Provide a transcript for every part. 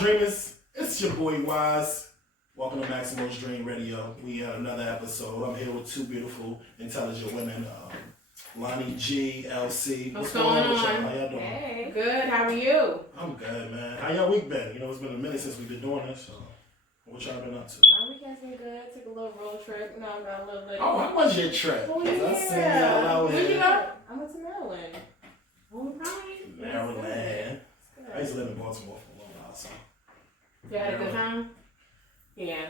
Dreamers, it's your boy Wise. Welcome to Maximo's Dream Radio. We have another episode. I'm here with two beautiful, intelligent women, Lonnie G, LC. What's going on? How y'all doing? Hey. Good. How are you? I'm good, man. How y'all week been? You know, it's been a minute since we've been doing this, so what y'all been up to? My weekend's been good. Took a little road trip. You know, I got a little bit. Oh, how was your trip? Oh, I yeah. seen y'all out Where'd you here. go? I went to Maryland. Oh, right. Maryland. I used to live in Baltimore for a little while, so. You had a good time? Yeah.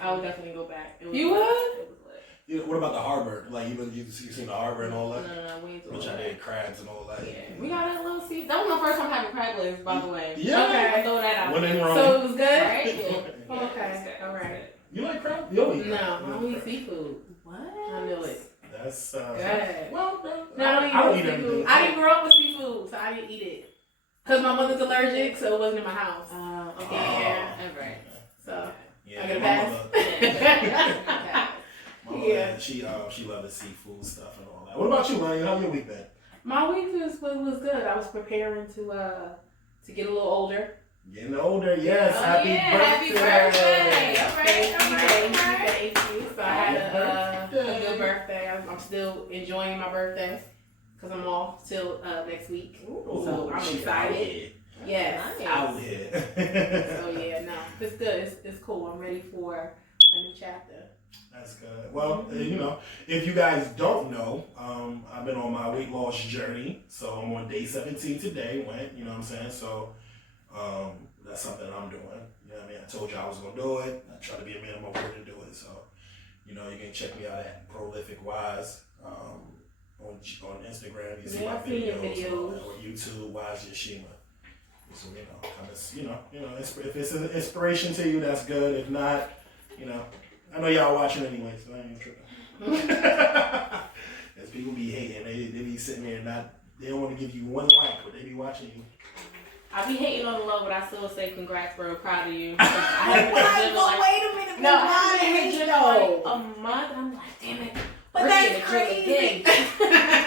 I would definitely go back. You would? It was lit. You know, what about the harbor? Like, you seen the harbor and all that? No, we ain't doing Which I that. did crabs and all that. Yeah. We got a little seat. That was my first time having crab legs, by the way. Yeah. Okay. I'll throw that out. When in Rome. So it was good? Right? Yeah. Oh, okay. All right. You like crab? You don't eat No, crab. I don't eat seafood. What? I knew it. That's, Good. well, No, I don't eat seafood. everything. I didn't grow up with seafood, so I didn't eat it. Because my mother's allergic, so it wasn't in my house. Okay. Yeah. All right. So, Yeah, I get a my pass? mother, my mother, Yeah. she loved the seafood stuff and all that. What about you, Lonnie? How's your week been? my week was good. I was preparing to get a little older. Getting older, yes. Oh, Happy yeah. birthday. Happy birthday. All right. Thank you. So I had a Birthday. good birthday. I'm still enjoying my birthday because I'm off till next week. Ooh, So I'm she excited. Yes. Out here. So yeah, no, it's good. It's cool. I'm ready for a new chapter. That's good. Well, you know, if you guys don't know, I've been on my weight loss journey. So I'm on day 17 today. You know what I'm saying? So that's something I'm doing. You know what I mean? I told you I was going to do it. I try to be a man of my word to do it. So, you know, you can check me out at Prolific Wise on Instagram. You see my I've seen your videos. Or YouTube, Wise Yashima. So, you know, kind of, if it's an inspiration to you, that's good. If not, you know, I know y'all watching anyway, so I ain't tripping. As people be hating, they be sitting there they don't want to give you one like, but they be watching you. I be hating on the low, but I still say congrats, bro. Proud of you. I haven't been to the gym in like, wait a minute. no, I haven't been to the gym in like a month. I'm like, damn it. But We're that's in the gym crazy. again.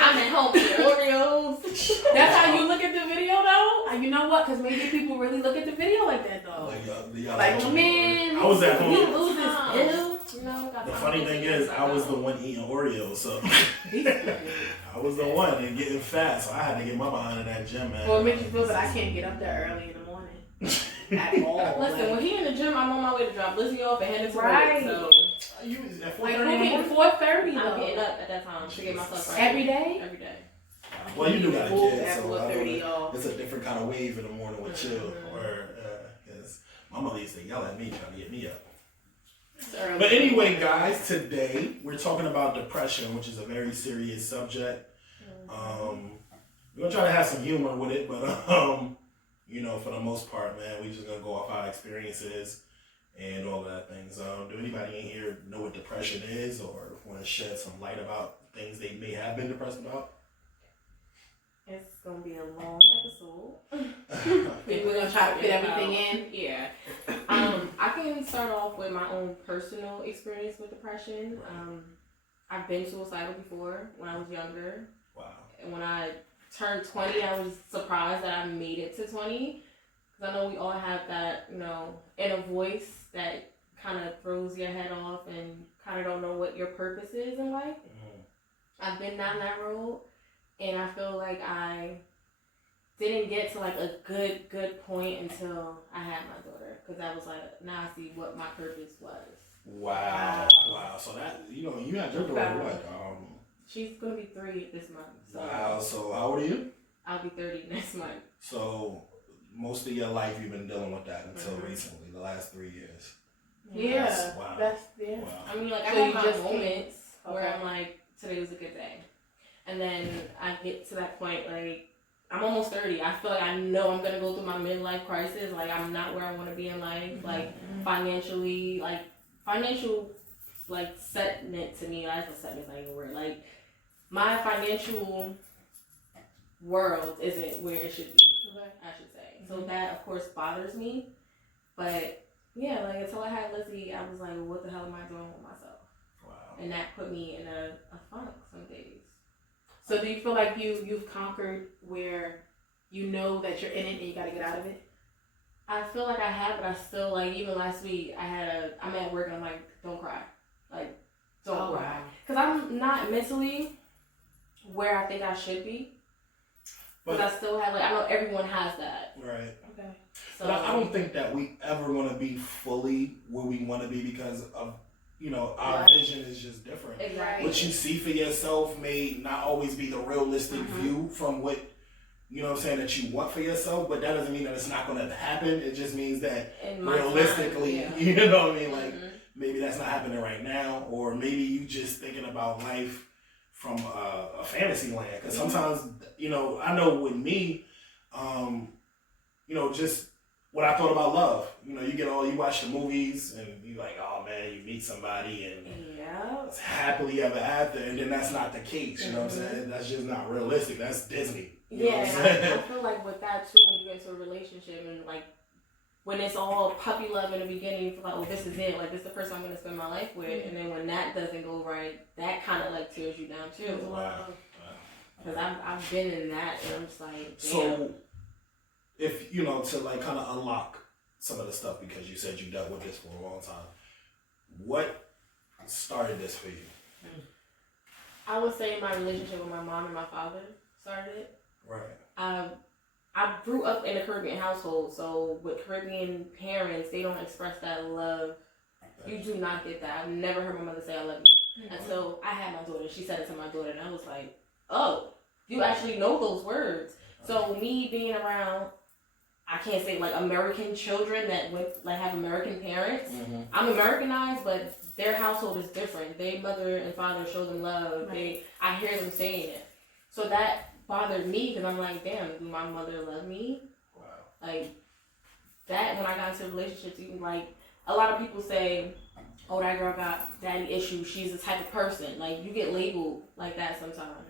I'm at home with Oreos. That's how you look at the video, though? You know what? Because maybe people really look at the video like that, though. Y'all Like, watching man, me. I was at he home. loses ill. You know, got The time funny to thing do is, this. I was the one eating Oreos, so I was the one and getting fat, so I had to get my behind in that gym, man. Well, it makes you feel that I can't get up there early in the morning at all. Listen, when he in the gym, I'm on my way to drop Lizzie off and head into Right. work. So You was at 4:30 Like, in the who morning? getting 4:30 I'm though? getting up at that time to get myself right. Every day? Every day. Well, you do got a Ooh, kid, at so I 4:30, know y'all. it's a different kind of wave in the morning with you. Mhm. Or, because my mother used to yell at me trying to get me up. It's early. But anyway, guys, today we're talking about depression, which is a very serious subject. We're going to try to have some humor with it, but, you know, for the most part, man, we just going to go off our experiences and all that things. Do anybody in here know what depression is or want to shed some light about things they may have been depressed about? It's gonna be a long episode. We're going to try to fit everything in. Yeah. I can start off with my own personal experience with depression. I've been suicidal before when I was younger. Wow. And when I turned 20, I was surprised that I made it to 20. Because I know we all have that, you know, inner voice that kind of throws your head off and kind of don't know what your purpose is in life. I've been down that road, and I feel like I didn't get to like a good point until I had my daughter. Because I was like, now I see what my purpose was. Wow. So that, you know, you had your daughter, what? She's going to be 3 this month. So. Wow. So how old are you? I'll be 30 next month. So most of your life you've been dealing with that until recently, the last 3 years. Yeah. Wow. That's yeah. Wow. I mean, like, So I have you my just moments where Okay. I'm like, today was a good day. And then I get to that point, like, I'm almost 30. I feel like I know I'm going to go through my midlife crisis. Like, I'm not where I want to be in life. Like, financially, financial, like, setment to me, that's a setment, not even a word. Like, my financial world isn't where it should be, I should say. So that, of course, bothers me. But, yeah, like, until I had Lizzie, I was like, well, what the hell am I doing with myself? Wow. And that put me in a funk some days. So do you feel like you've conquered where you know that you're in it and you got to get out of it? I feel like I have, but I still, like, even last week, I'm at work and I'm like, don't cry. Like, don't cry. Because I'm not mentally where I think I should be. But I still have, like, I know everyone has that. Right. Okay. So But I don't think that we ever want to be fully where we want to be because of, our vision is just different. Exactly. What you see for yourself may not always be the realistic view from what, that you want for yourself, but that doesn't mean that it's not going to happen. It just means that in my realistically, time, you know what I mean? Like, maybe that's not happening right now, or maybe you just thinking about life from a fantasy land. Because sometimes, I know with me, just what I thought about love. You watch the movies and you like, oh man, you meet somebody and it's happily ever after, and then that's not the case. You know what I'm saying? That's just not realistic. That's Disney. You know what I'm saying? I feel like with that too, when you get into a relationship and like when it's all puppy love in the beginning, you feel like, oh, this is it. Like, this is the person I'm going to spend my life with. And then when that doesn't go right, that kind of like tears you down too. Wow. Because I've been in that, and I'm just like, damn. So, if, to like kind of unlock some of the stuff, because you said you dealt with this for a long time, what started this for you? I would say my relationship with my mom and my father started it. Right. I grew up in a Caribbean household, so with Caribbean parents, they don't express that love. You do not get that. I've never heard my mother say I love you. And so I had my daughter. She said it to my daughter, and I was like, oh, you actually know those words. So me being around, I can't say like American children that have American parents. I'm Americanized, but their household is different. Their mother and father show them love. I hear them saying it. So that bothered me because I'm like, damn, do my mother love me? Wow. Like that, when I got into relationships, even like a lot of people say, oh, that girl got daddy issues, she's the type of person. Like, you get labeled like that sometimes.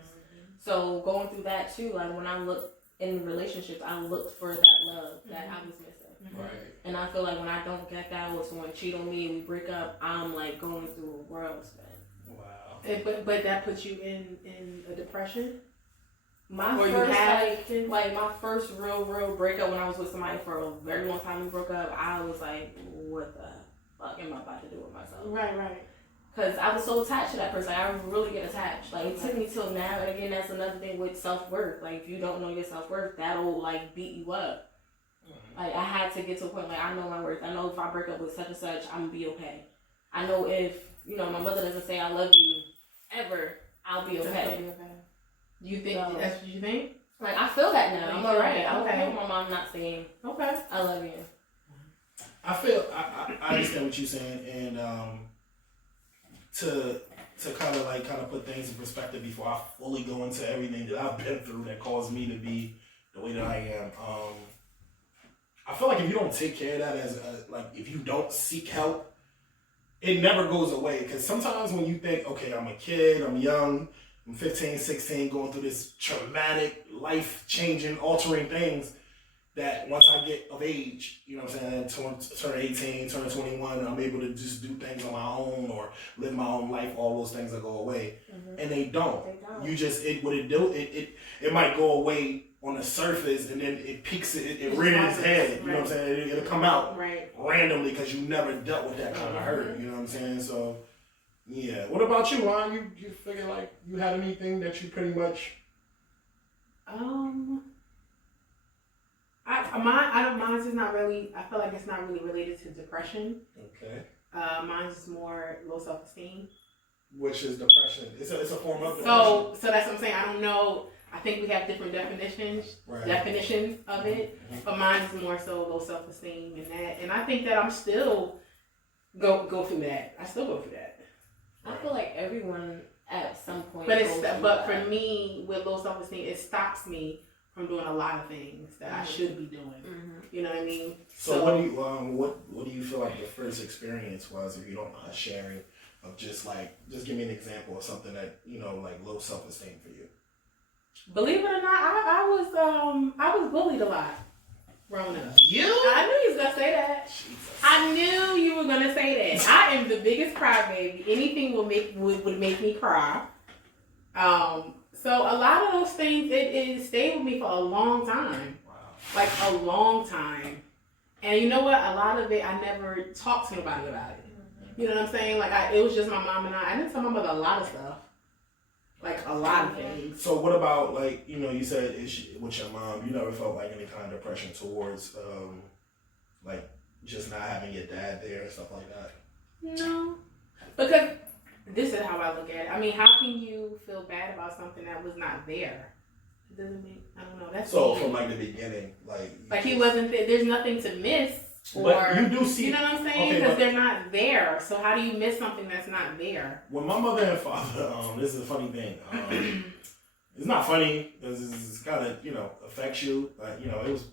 So going through that too, like when I look in relationships, I looked for that love that I was missing. Right. And I feel like when I don't get that, or someone cheat on me and we break up, I'm like going through a whirlwind. Wow. But that puts you in a depression? My Or first, you have like my first real breakup when I was with somebody for a very long time, we broke up, I was like, what the fuck am I about to do with myself? Right. Because I was so attached to that person. I really get attached. Like, it took me till now. And again, that's another thing with self-worth. Like, if you don't know your self-worth, that'll, like, beat you up. Like, I had to get to a point, like, I know my worth. I know if I break up with such and such, I'm going to be okay. I know if, my mother doesn't say I love you ever, I'll be okay. You think that's what you think? Like, I feel that now. I'm alright. I'm okay Okay. with my mom not saying, Okay. I love you. I understand what you're saying, and to kind of put things in perspective before I fully go into everything that I've been through that caused me to be the way that I am. I feel like if you don't take care of that if you don't seek help, it never goes away. Because sometimes when you think, okay, I'm a kid, I'm young, I'm 15, 16, going through this traumatic, life-changing, altering things, that once I get of age, you know what I'm saying, turn 18, turn 21, I'm able to just do things on my own or live my own life, all those things will go away. And they don't. You just, it might go away on the surface, and then it peaks, it rears its head, you know what I'm saying, it'll come out randomly because you never dealt with that kind of hurt, you know what I'm saying, so, yeah. What about you, Ron? You figure like you had anything that you pretty much... Mine's is not really, I feel like it's not really related to depression. Okay. Mine's is more low self-esteem. Which is depression. It's a form of depression. So that's what I'm saying. I I think we have different definitions Right. of it, but mine is more so low self-esteem and that. And I think that I'm still go through that. I still go through that. I feel like everyone at some point. But goes through but that. for me, with low self-esteem, it stops me from doing a lot of things that I should be doing. You know what I mean? So what do you what do you feel like the first experience was, if you don't mind sharing, of just give me an example of something that, you know, like low self-esteem for you. Believe it or not, I was bullied a lot growing up. You? I knew you was gonna say that. Jesus. I knew you were gonna say that. I am the biggest crybaby. Anything would make me cry. So a lot of those things it stayed with me for a long time. Wow. Like a long time. And you know what? A lot of it I never talked to nobody about it. You know what I'm saying? Like it was just my mom and I didn't tell my mother a lot of stuff. Like a lot of things. So what about, like, you know, you said with your mom, you never felt like any kind of depression towards like just not having your dad there and stuff like that? No. Because this is how I look at it. I mean, how can you feel bad about something that was not there? It doesn't make, I don't know. That's So me. from like the beginning, like he wasn't there. There's nothing to miss. Or, but you do see, you know what I'm saying? okay, Because but they're not there. So how do you miss something that's not there? when my mother and father, this is a funny thing. It's not funny because it's kind of, you know, affects you. But, you know, it was,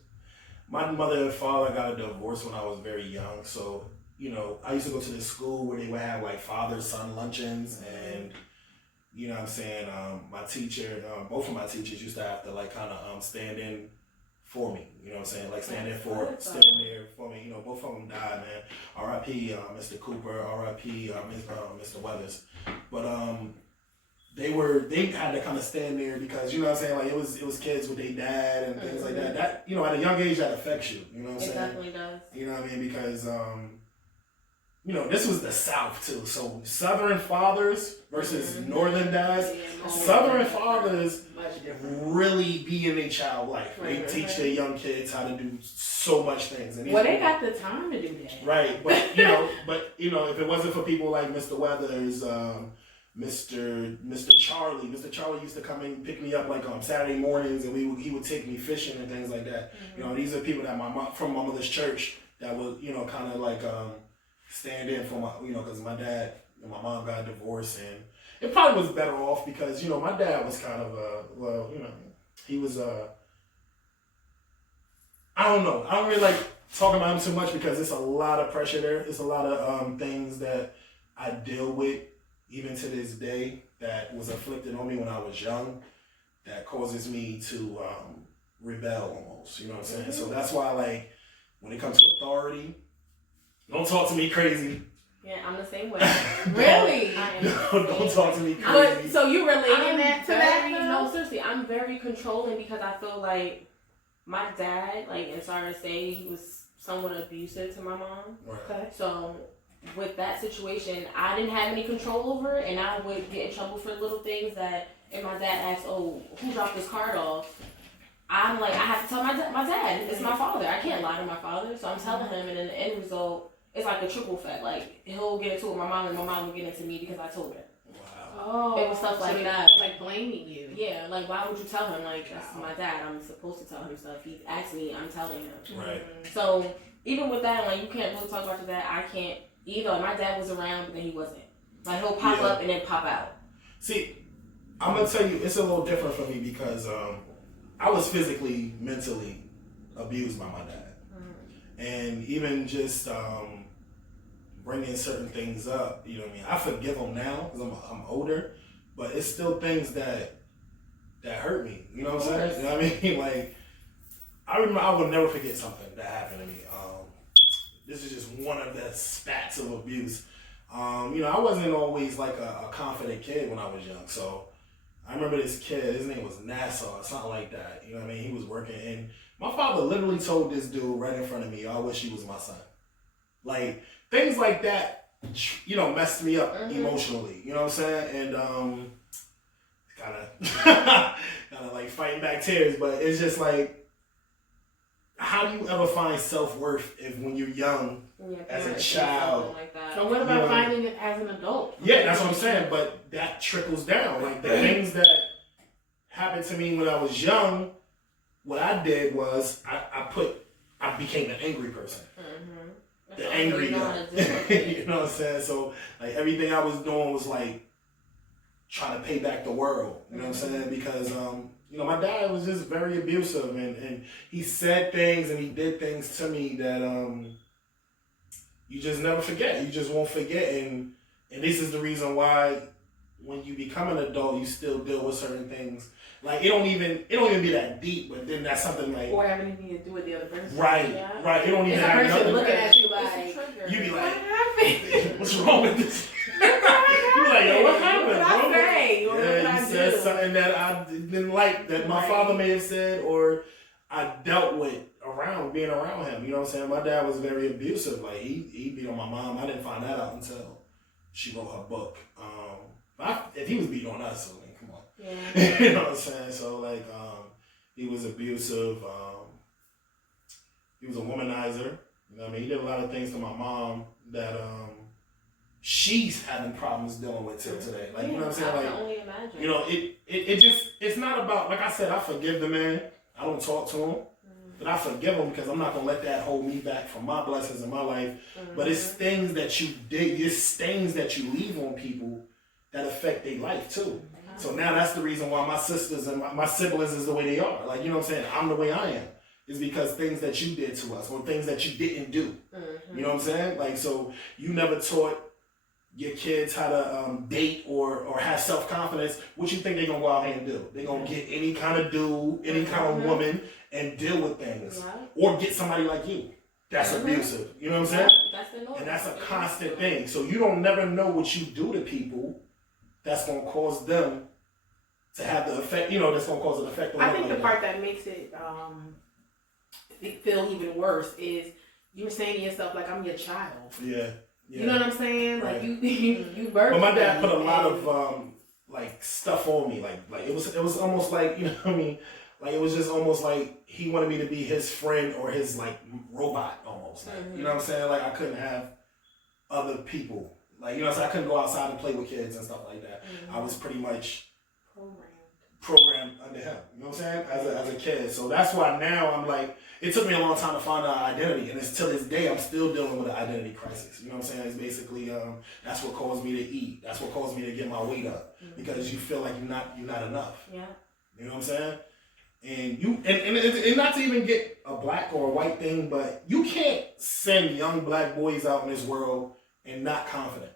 my mother and father got a divorce when I was very young. So, you know, I used to go to this school where they would have like father-son luncheons, and, you know what I'm saying, my teacher, both of my teachers used to have to like kind of stand in for me, you know what I'm saying, like stand there for me, you know, both of them died, man. R.I.P. Mr. Cooper, R.I.P. Mr. Weathers, but they had to kind of stand there because, you know what I'm saying, like it was kids with their dad and things like that. That, you know, at a young age that affects you, you know what I'm saying? It definitely does. You know what I mean? Because you know, this was the South too. So Southern fathers versus Northern dads. Southern fathers really be in their child life. They teach their young kids how to do so much things. And Well, they got the time to do that. right, but you know, if it wasn't for people like Mr. Weathers, Mr. Charlie used to come and pick me up like on Saturday mornings, and he would take me fishing and things like that. You know, these are people that from my mother's church that would, you know, kind of like stand in for my, you know, because my dad and my mom got divorced, and it probably was better off because, you know, my dad was kind of well, you know, he was I don't know, I don't really like talking about him too much because it's a lot of pressure there. It's a lot of things that I deal with even to this day that was inflicted on me when I was young that causes me to rebel almost, you know what I'm saying? So that's why, like, when it comes to authority, don't talk to me crazy. Yeah, I'm the same way. Really? I am. Don't talk to me But crazy. so you relating I'm that to that? no, seriously, I'm very controlling because I feel like my dad, like, and sorry to say, he was somewhat abusive to my mom. Right. Okay. So with that situation, I didn't have any control over it, and I would get in trouble for little things that, and my dad asked, oh, who dropped this card off? I'm like, I have to tell my dad. It's my father. I can't lie to my father. So I'm telling him, and in the end result, it's like a triple effect. Like, he'll get into it with my mom, and my mom will get into me because I told her. Wow. Oh. It was stuff like that. Like blaming you. Yeah, like, why would you tell him? Like, that's my dad. I'm supposed to tell him stuff. He asked me, I'm telling him. Right. So even with that, like, you can't really talk about your dad. I can't either. My dad was around, but then he wasn't. Like, he'll pop up and then pop out. See, I'm gonna tell you, it's a little different for me because I was physically, mentally abused by my dad, and even just bringing certain things up, you know what I mean? I forgive him now because I'm older, but it's still things that hurt me. You know what I'm saying? You know what I mean? Like, I remember, I will never forget something that happened to me. This is just one of the spats of abuse. You know, I wasn't always like a confident kid when I was young, so I remember this kid, his name was Nassau, something like that. You know what I mean? He was working, and my father literally told this dude right in front of me, I wish he was my son. Like, things like that, you know, messed me up emotionally. You know what I'm saying? And kind of like fighting back tears, but it's just like, how do you ever find self-worth if when you're young, as a child? Like that. So what about finding it as an adult? Yeah, that's what I'm saying, but that trickles down. Like, the things that happened to me when I was young, what I did was I became an angry person. The angry guy. You know what I'm saying? So like everything I was doing was like trying to pay back the world. You know what I'm saying? Because you know, my dad was just very abusive, and he said things and he did things to me that you just never forget. You just won't forget, and this is the reason why when you become an adult, you still deal with certain things. Like it don't even be that deep, but then that's something like or having anything to do with the other person. Right. It don't even It's a have person nothing. looking at you like, You be what like, happened? what's wrong with this? You like, yo, what happened, What did I bro? say? Or what did Yeah, I you said do? something that I didn't like, that my father may have said, or I dealt with being around him. You know what I'm saying? My dad was very abusive. Like he beat on my mom. I didn't find that out until she wrote her book. If he was beating on us, so then come on. Yeah. You know what I'm saying? So like, he was abusive. He was a womanizer. You know what I mean? He did a lot of things to my mom that she's having problems dealing with till today. Like, you know what I'm saying? I Like, can only imagine. you know, it's not about, like I said, I forgive the man. I don't talk to him. But I forgive him because I'm not going to let that hold me back from my blessings in my life. But it's things that you did, it's stains that you leave on people that affect their life too. So now that's the reason why my sisters and my siblings is the way they are. Like, you know what I'm saying? I'm the way I am. It's because things that you did to us or things that you didn't do. You know what I'm saying? Like, so you never taught your kids how to date or have self-confidence. What you think they're going to go out here and do? They're going to get any kind of dude, any kind of woman and deal with things. Or get somebody like you. That's abusive. You know what I'm saying? That's the norm. And that's a constant thing. So you don't never know what you do to people that's going to cause them to have the effect, you know, that's going to cause an effect on them. I think like the part that makes it feel even worse is you're saying to yourself, like, I'm your child. Yeah. You know what I'm saying? Right. Like, you birthed But my dad me, put a lot and- of, like, stuff on me. Like it was almost like, you know what I mean? Like, it was just almost like he wanted me to be his friend or his, like, robot almost. Like, you know what I'm saying? Like, I couldn't have other people. Like, you know what I'm saying? I couldn't go outside and play with kids and stuff like that. I was pretty much programmed under him. You know what I'm saying? As a kid. So that's why now I'm like, it took me a long time to find out identity. And it's till this day, I'm still dealing with an identity crisis. You know what I'm saying? It's basically, that's what caused me to eat. That's what caused me to get my weight up. Because you feel like you're not enough. Yeah. You know what I'm saying? And not to even get a black or a white thing, but you can't send young black boys out in this world and not confident.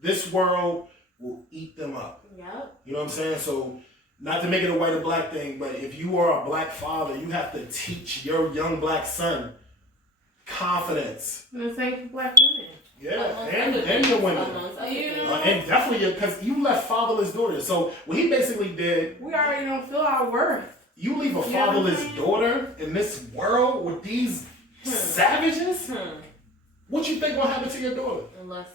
This world will eat them up. Yep. You know what I'm saying? So, not to make it a white or black thing, but if you are a black father, you have to teach your young black son confidence. And the same for black women. Yeah, and your women. And definitely, because you left fatherless daughters. So, what he basically did, We already don't feel our worth. you leave a fatherless daughter in this world with these savages? What you think gonna happen to your daughter? Unless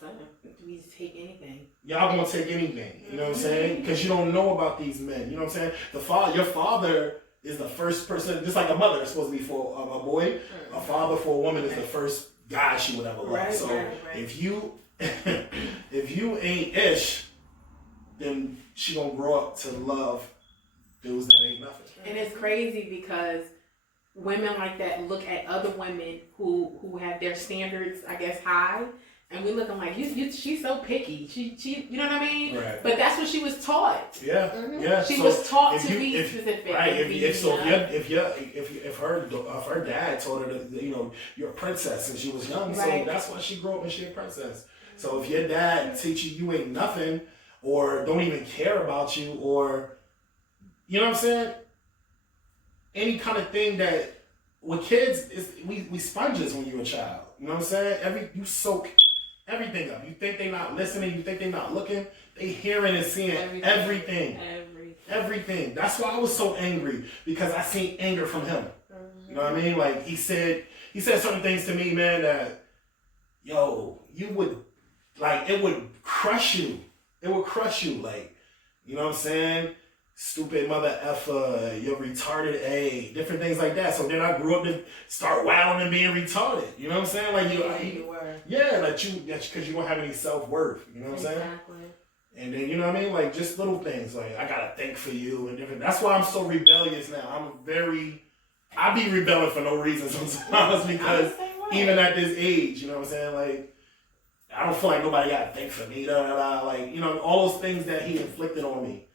We just take anything. Y'all gonna take anything, you know what I'm saying? Because you don't know about these men, you know what I'm saying? Your father is the first person, just like a mother is supposed to be for a boy. A father for a woman is the first guy she would ever love. Right, So right. if you ain't ish, then she gonna grow up to love dudes that ain't nothing. And it's crazy because women like that look at other women who have their standards, I guess, high, and we looking like she's so picky. She you know what I mean? Right. But that's what she was taught. Yeah. She So was taught if to you- be if- specific. Right. and be, If her dad told her that, you know, you're a princess since she was young, Right. so that's why she grew up and she a princess. So if your dad teach you ain't nothing, or don't even care about you, or you know what I'm saying, any kind of thing that with kids is we sponges when you're a child. You know what I'm saying? You soak everything up. You think they not listening, you think they not looking, they hearing and seeing everything. That's why I was so angry, because I seen anger from him. You know what I mean? Like he said certain things to me, man, that yo, you would like, it would crush you. It would crush you, like, you know what I'm saying? Stupid mother effer, you're retarded A, different things like that. So then I grew up to start wilding and being retarded. You know what I'm saying? Like you were. yeah, like because you don't have any self-worth. You know what I'm saying? Exactly. And then, you know what I mean? Like, just little things. Like, I gotta think for you and different. That's why I'm so rebellious now. I be rebelling for no reason sometimes because even at this age, you know what I'm saying? Like, I don't feel like nobody gotta think for me. Like, you know, all those things that he inflicted on me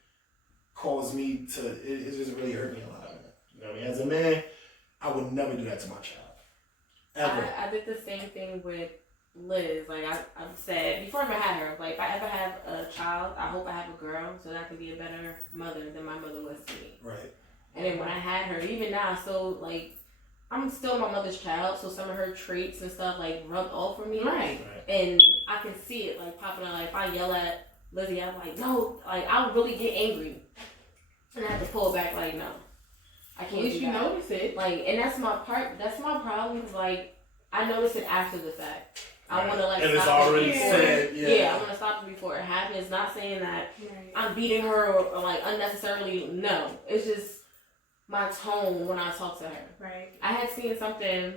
caused me to, it just really hurt me a lot, man. You know what I mean? As a man, I would never do that to my child. Ever. I did the same thing with Liz. Like, I said, before I ever had her, like, if I ever have a child, I hope I have a girl so that I can be a better mother than my mother was to me. Right. And then when I had her, even now, so, like, I'm still my mother's child, so some of her traits and stuff, like, rubbed off on me. Right. And I can see it, like, popping out. Like, if I yell at Lizzie, I'm like, no. Like, I'll really get angry. And I have to pull back, like, no. I can't At least do you that. notice it. Like, and that's my problem, because, like, I notice it after the fact. I want to, like, and stop it's already it before. said, Yeah, I want to stop it before it happens. Not saying that I'm beating her or, like, unnecessarily. No. It's just my tone when I talk to her. Right. I had seen something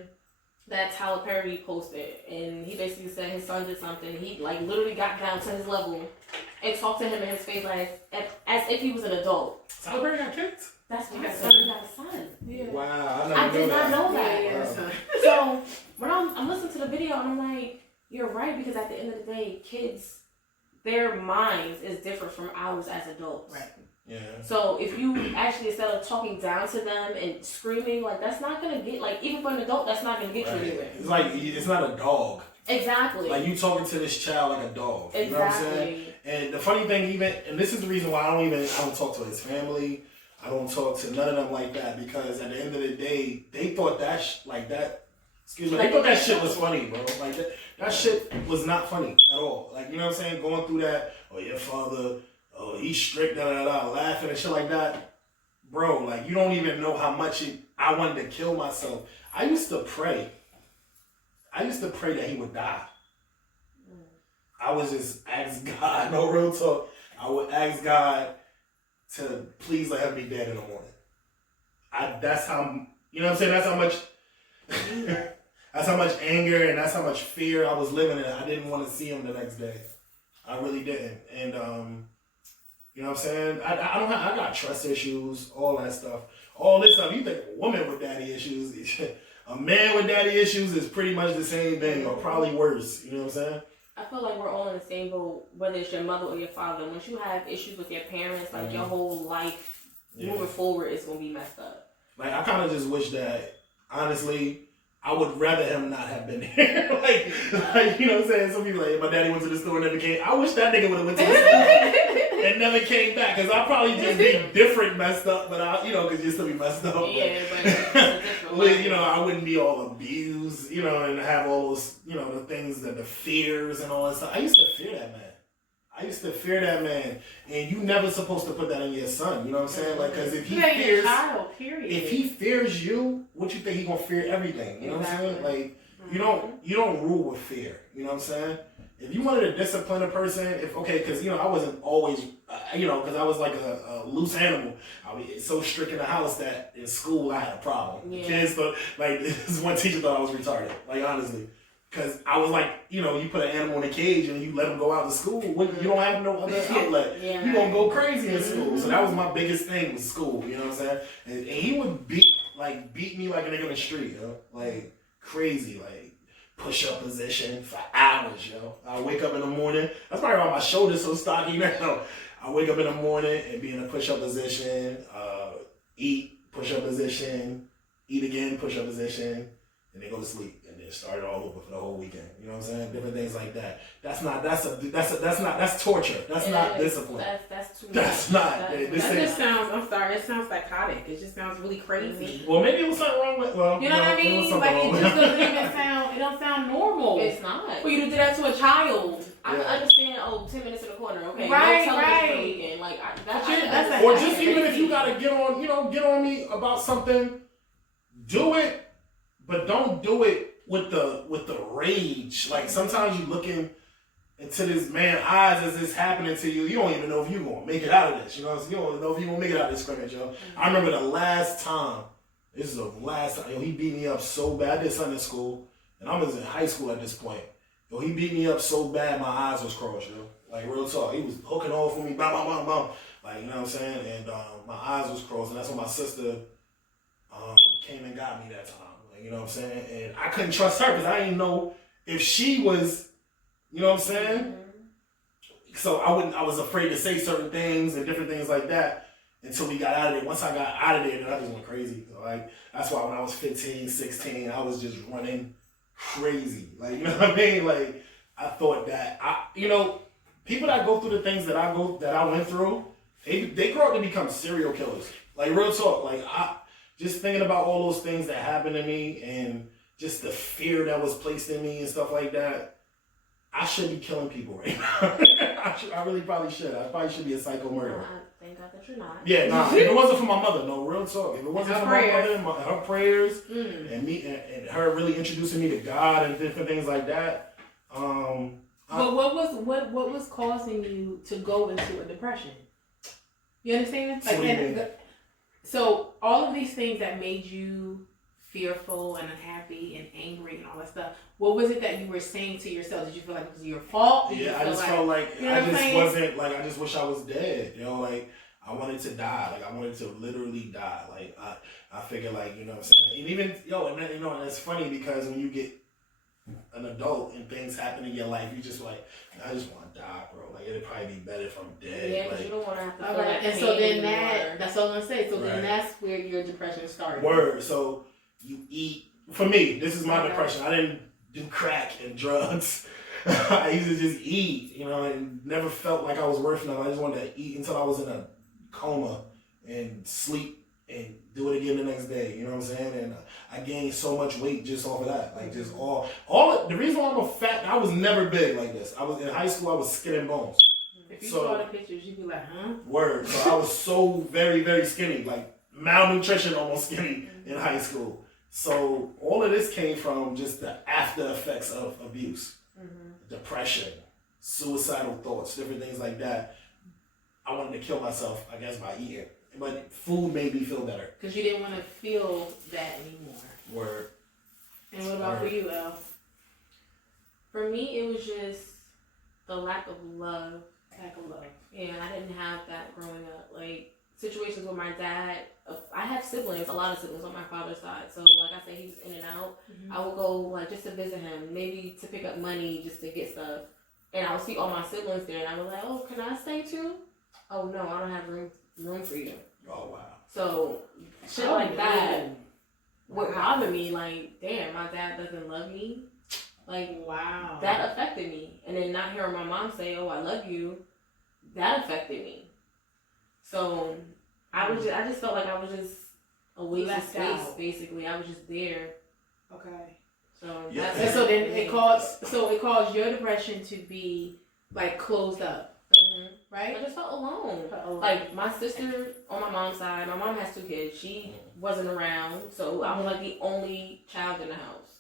that Tyler Perry posted, and he basically said his son did something. He, like, literally got down to his level and talked to him in his face as if he was an adult. Tyler Perry got kids? That's what He I got said. He got a son. Yeah. Wow, I did not know that. Yeah. So when I'm listening to the video, and I'm like, you're right, because at the end of the day, kids, their minds is different from ours as adults. Right. Yeah. So if you actually, instead of talking down to them and screaming, like, that's not gonna get, like, even for an adult, that's not gonna get you anywhere. It's like, it's not a dog. Exactly. Like, you talking to this child like a dog. You know what I'm saying? Exactly. And the funny thing, and this is the reason why I don't talk to his family. I don't talk to none of them like that, because at the end of the day, they thought that they thought that shit was funny, bro. Like, that shit was not funny at all. Like, you know what I'm saying? Going through that, oh, your father, oh, he's strict, laughing and shit like that. Bro, like, you don't even know how much I wanted to kill myself. I used to pray that he would die. I would just ask God, no real talk. I would ask God to please let him be dead in the morning. That's how, you know what I'm saying? That's how much anger and that's how much fear I was living in. I didn't want to see him the next day. I really didn't. And, you know what I'm saying? I got trust issues, all that stuff. All this stuff. You think a woman with daddy issues, a man with daddy issues is pretty much the same thing, or probably worse. You know what I'm saying? I feel like we're all in the same boat, whether it's your mother or your father. Once you have issues with your parents, like, your whole life moving forward is going to be messed up. Like, I kind of just wish that, honestly, I would rather him not have been here. like, you know what I'm saying? Some people like, my daddy went to the store and never came. I wish that nigga would have went to the store and never came back. Because I'd probably just be different messed up, but because you'd still be messed up. Yeah, but you know, I wouldn't be all abused, you know, and have all those, you know, the things, the fears and all that stuff. I used to fear that man. And you never supposed to put that in your son. You know what I'm saying? Like, because if he fears, child, period. if he fears you, what you think he gonna fear everything? You know what I'm saying? Like, you don't rule with fear. You know what I'm saying? If you wanted to discipline a person, because you know I wasn't always, because I was like a loose animal. I was so strict in the house that in school I had a problem. Yeah. Kids thought, like, this one teacher thought I was retarded. Like, honestly. Because I was like, you know, you put an animal in a cage and you let him go out to school. When you don't have no other outlet, you're going to go crazy in school. So that was my biggest thing with school, you know what I'm saying? And he would beat me like a nigga in the street, yo. Like, crazy, like, push-up position for hours, yo. I wake up in the morning. That's probably why my shoulders so stocky now. I wake up in the morning and be in a push-up position, eat, push-up position, eat again, push-up position, and then go to sleep. Start it all over for the whole weekend. You know what I'm saying? Different things like that. That's torture. That's not discipline. That's too much. That's not. That just sounds, I'm sorry, it sounds psychotic. It just sounds really crazy. Well, maybe it was something wrong with, you know what I mean? Like, it just doesn't even sound, it don't sound normal. It's not. For you to do that to a child. I can understand, 10 minutes in the corner, okay. Right, no right. For the weekend. Like, that's or just even if you gotta get on me about something, do it, but don't do it with the rage. Like, sometimes you looking into this man's eyes as it's happening to you. You don't even know if you're gonna make it out of this. You know what I'm saying? You don't know if you're gonna make it out of this scrimmage, yo. I remember the last time. This is the last time. Yo, he beat me up so bad. I did Sunday school, and I was in high school at this point. Yo, he beat me up so bad, my eyes was crossed, yo. Like, real talk. He was hooking off with me, bam, bam, bam, bam. Like, you know what I'm saying? And my eyes was crossed, and that's when my sister came and got me that time. Like, you know what I'm saying? And I couldn't trust her because I didn't know if she was, you know what I'm saying? Mm-hmm. So I was afraid to say certain things and different things like that until we got out of there. Once I got out of there, then I just went crazy. So, like, that's why when I was 15, 16, I was just running crazy. Like, you know what I mean? Like, I thought that people that go through the things that I went through, they grow up to become serial killers. Like, real talk. Like, I just thinking about all those things that happened to me and just the fear that was placed in me and stuff like that, I should be killing people right now. I really probably should. I probably should be a psycho murderer. Thank God that you're not. Yeah, nah. If it wasn't for my mother, no, real talk. If it wasn't for my mother and her prayers and me and her really introducing me to God and different things like that. But what was causing you to go into a depression? You understand? So what do you mean? So all of these things that made you fearful and unhappy and angry and all that stuff, what was it that you were saying to yourself? Did you feel like it was your fault? Yeah, I just felt like I just wish I was dead. You know, like I wanted to die. Like I wanted to literally die. Like I figured, like, you know what I'm saying? And even and it's funny because when you get an adult and things happen in your life, you just like, I just want to die, bro. Like it'd probably be better if I'm dead. Yeah, because like, you don't want to have to all feel right, that and so then pain that's all I'm gonna say. So Right. then that's where your depression started. Word. So you eat. For me, this is my Okay. depression. I didn't do crack and drugs. I used to just eat, and never felt like I was worth nothing. I just wanted to eat until I was in a coma and sleep and do it again the next day. You know what I'm saying? And I gained so much weight just off of that. Like just the reason why I'm a fat, I was never big like this. I was in high school. I was skin and bones. If you So- saw the pictures, you'd be like, huh? Word. So I was so very, very skinny, like malnutrition, almost skinny in high school. So all of this came from just the after effects of abuse, depression, suicidal thoughts, different things like that. I wanted to kill myself, I guess, by eating. But food made me feel better. Because you didn't want to feel that anymore. Word. And what about for you, Elle? For me, it was just the lack of love. Lack of love. And I didn't have that growing up. Like, situations with my dad, I have siblings, a lot of siblings on my father's side. So, like I said, he was in and out. I would go, like, just to visit him, maybe to pick up money just to get stuff. And I would see all my siblings there, and I was like, oh, can I stay too? Oh, no, I don't have room for you. Oh, wow. So, shit like that would bother me. Like, damn, my dad doesn't love me. Like, wow. that affected me. And then not hearing my mom say, oh, I love you, that affected me. So I just felt like I was just a waste of space, basically. I was just there. Okay. So Yeah. And so then it caused your depression to be like closed up, I right? just felt alone. Like my sister on my mom's side, my mom has 2 kids. She wasn't around, so I was like the only child in the house.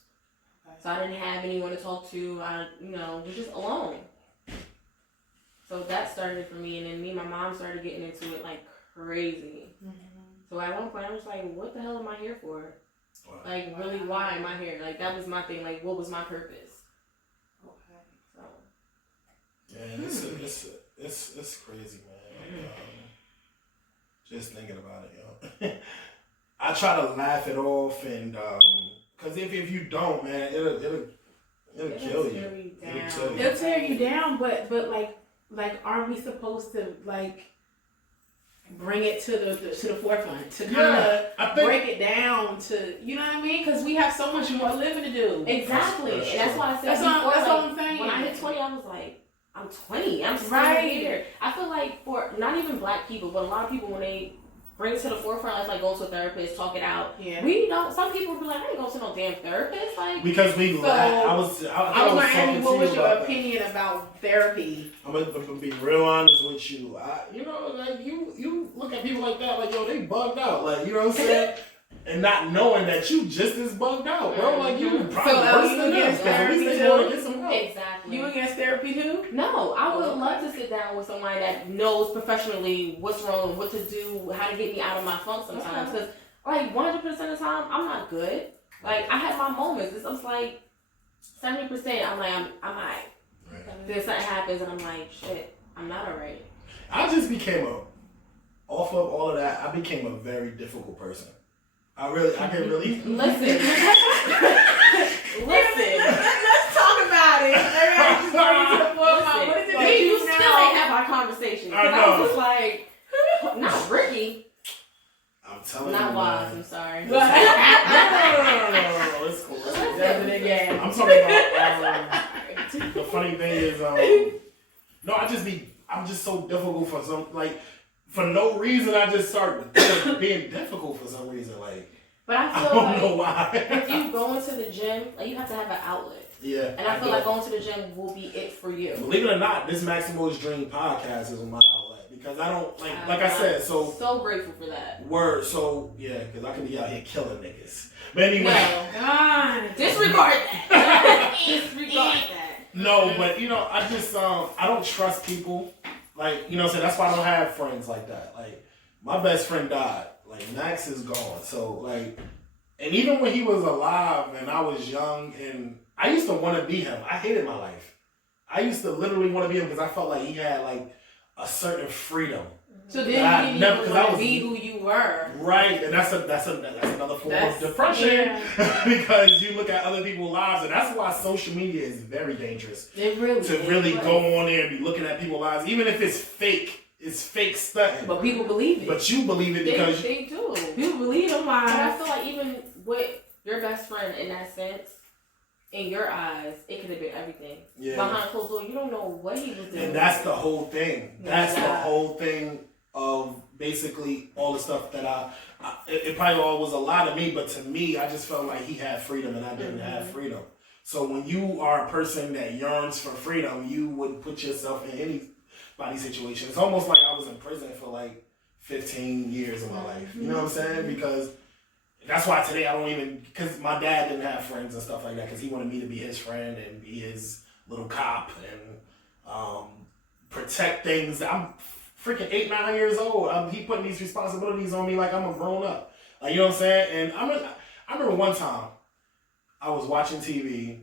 So I didn't have anyone to talk to. I was just alone. So that started for me, and then me and my mom started getting into it like crazy. So at one point I was like, what the hell am I here for? Wow. Like, really, why am I here? Like, that was my thing. Like, what was my purpose? Okay. So. Yeah, it's crazy, man. Just thinking about it, yo. I try to laugh it off, and cause if you don't, man, it'll kill you. It'll tear you down, but like aren't we supposed to like bring it to the forefront to kind of break it down to, you know what I mean? Because we have so much more living to do. Exactly. And that's why I said that's what I'm saying. When I hit 20, I was like, I'm 20. I'm still Right. here. I feel like for not even black people, but a lot of people, when they bring it to the forefront, it's like go to a therapist, talk it out. Yeah. We don't. Some people be like, I ain't going to no damn therapist. Like, because we laugh. I was going to what was your about opinion about therapy? I'm gonna be real honest with you. Like you look at people like that, like, yo, they bugged out. Like, you know what I'm saying? And not knowing that you just as bugged out, bro. Like, you probably worse than them. Because at least they want to get some help. exactly. You against therapy too? No, I would love to sit down with somebody that knows professionally what's wrong, what to do, how to get me out of my funk sometimes. Because, like, 100% of the time, I'm not good. Like, I have my moments. It's like 70%, I'm like, I'm alright. Right. then something happens and I'm like, shit, I'm not alright. I just became off of all of that, I became a very difficult person. I can really. Listen. Let's talk about it. Maybe I just bring it to the forefront. What is it that You still ain't have our conversation. Because I was just like, not Ricky. I'm telling Not you. wise, Man. I'm sorry. No. It's cool. Does it again. I'm talking about. The funny thing is, no, I'm just so difficult for for no reason. I just start being difficult for some reason. Like, But I I feel don't like know why. if you go into the gym, like you have to have an outlet. Yeah. And I feel like going to the gym will be it for you. Believe it or not, this Maximo's Dream podcast is my outlet because I don't like I said. So grateful for that. Word. So yeah, because I can be out here killing niggas. But anyway. No. God. Disregard that. Disregard that. No, but I just I don't trust people. Like, so that's why I don't have friends like that. Like, my best friend died. Like, Max is gone. So like, and even when he was alive and I was young, and I used to want to be him. I hated my life. I used to literally want to be him because I felt like he had like a certain freedom. So then you didn't even want to be who you were. Right, and that's another form of depression yeah. because you look at other people's lives, and that's why social media is very dangerous. It really to really go on there and be looking at people's lives, even if it's fake. It's fake stunting. But people believe it. But you believe it because they do. People believe them lies. But I feel like even with your best friend in that sense, in your eyes, it could have been everything. Yeah. Behind closed doors, you don't know what he was doing. And that's the whole thing. That's Yeah. the whole thing of basically all the stuff that it probably all was a lot of me, but to me, I just felt like he had freedom and I didn't have freedom. So when you are a person that yearns for freedom, you would put yourself in anybody's situation. It's almost like I was in prison for like 15 years of my life. You know what I'm saying? Because that's why today I don't even, because my dad didn't have friends and stuff like that because he wanted me to be his friend and be his little cop and protect things. I'm freaking 8, 9 years old. He putting these responsibilities on me like I'm a grown up. Like, you know what I'm saying? And I remember one time I was watching TV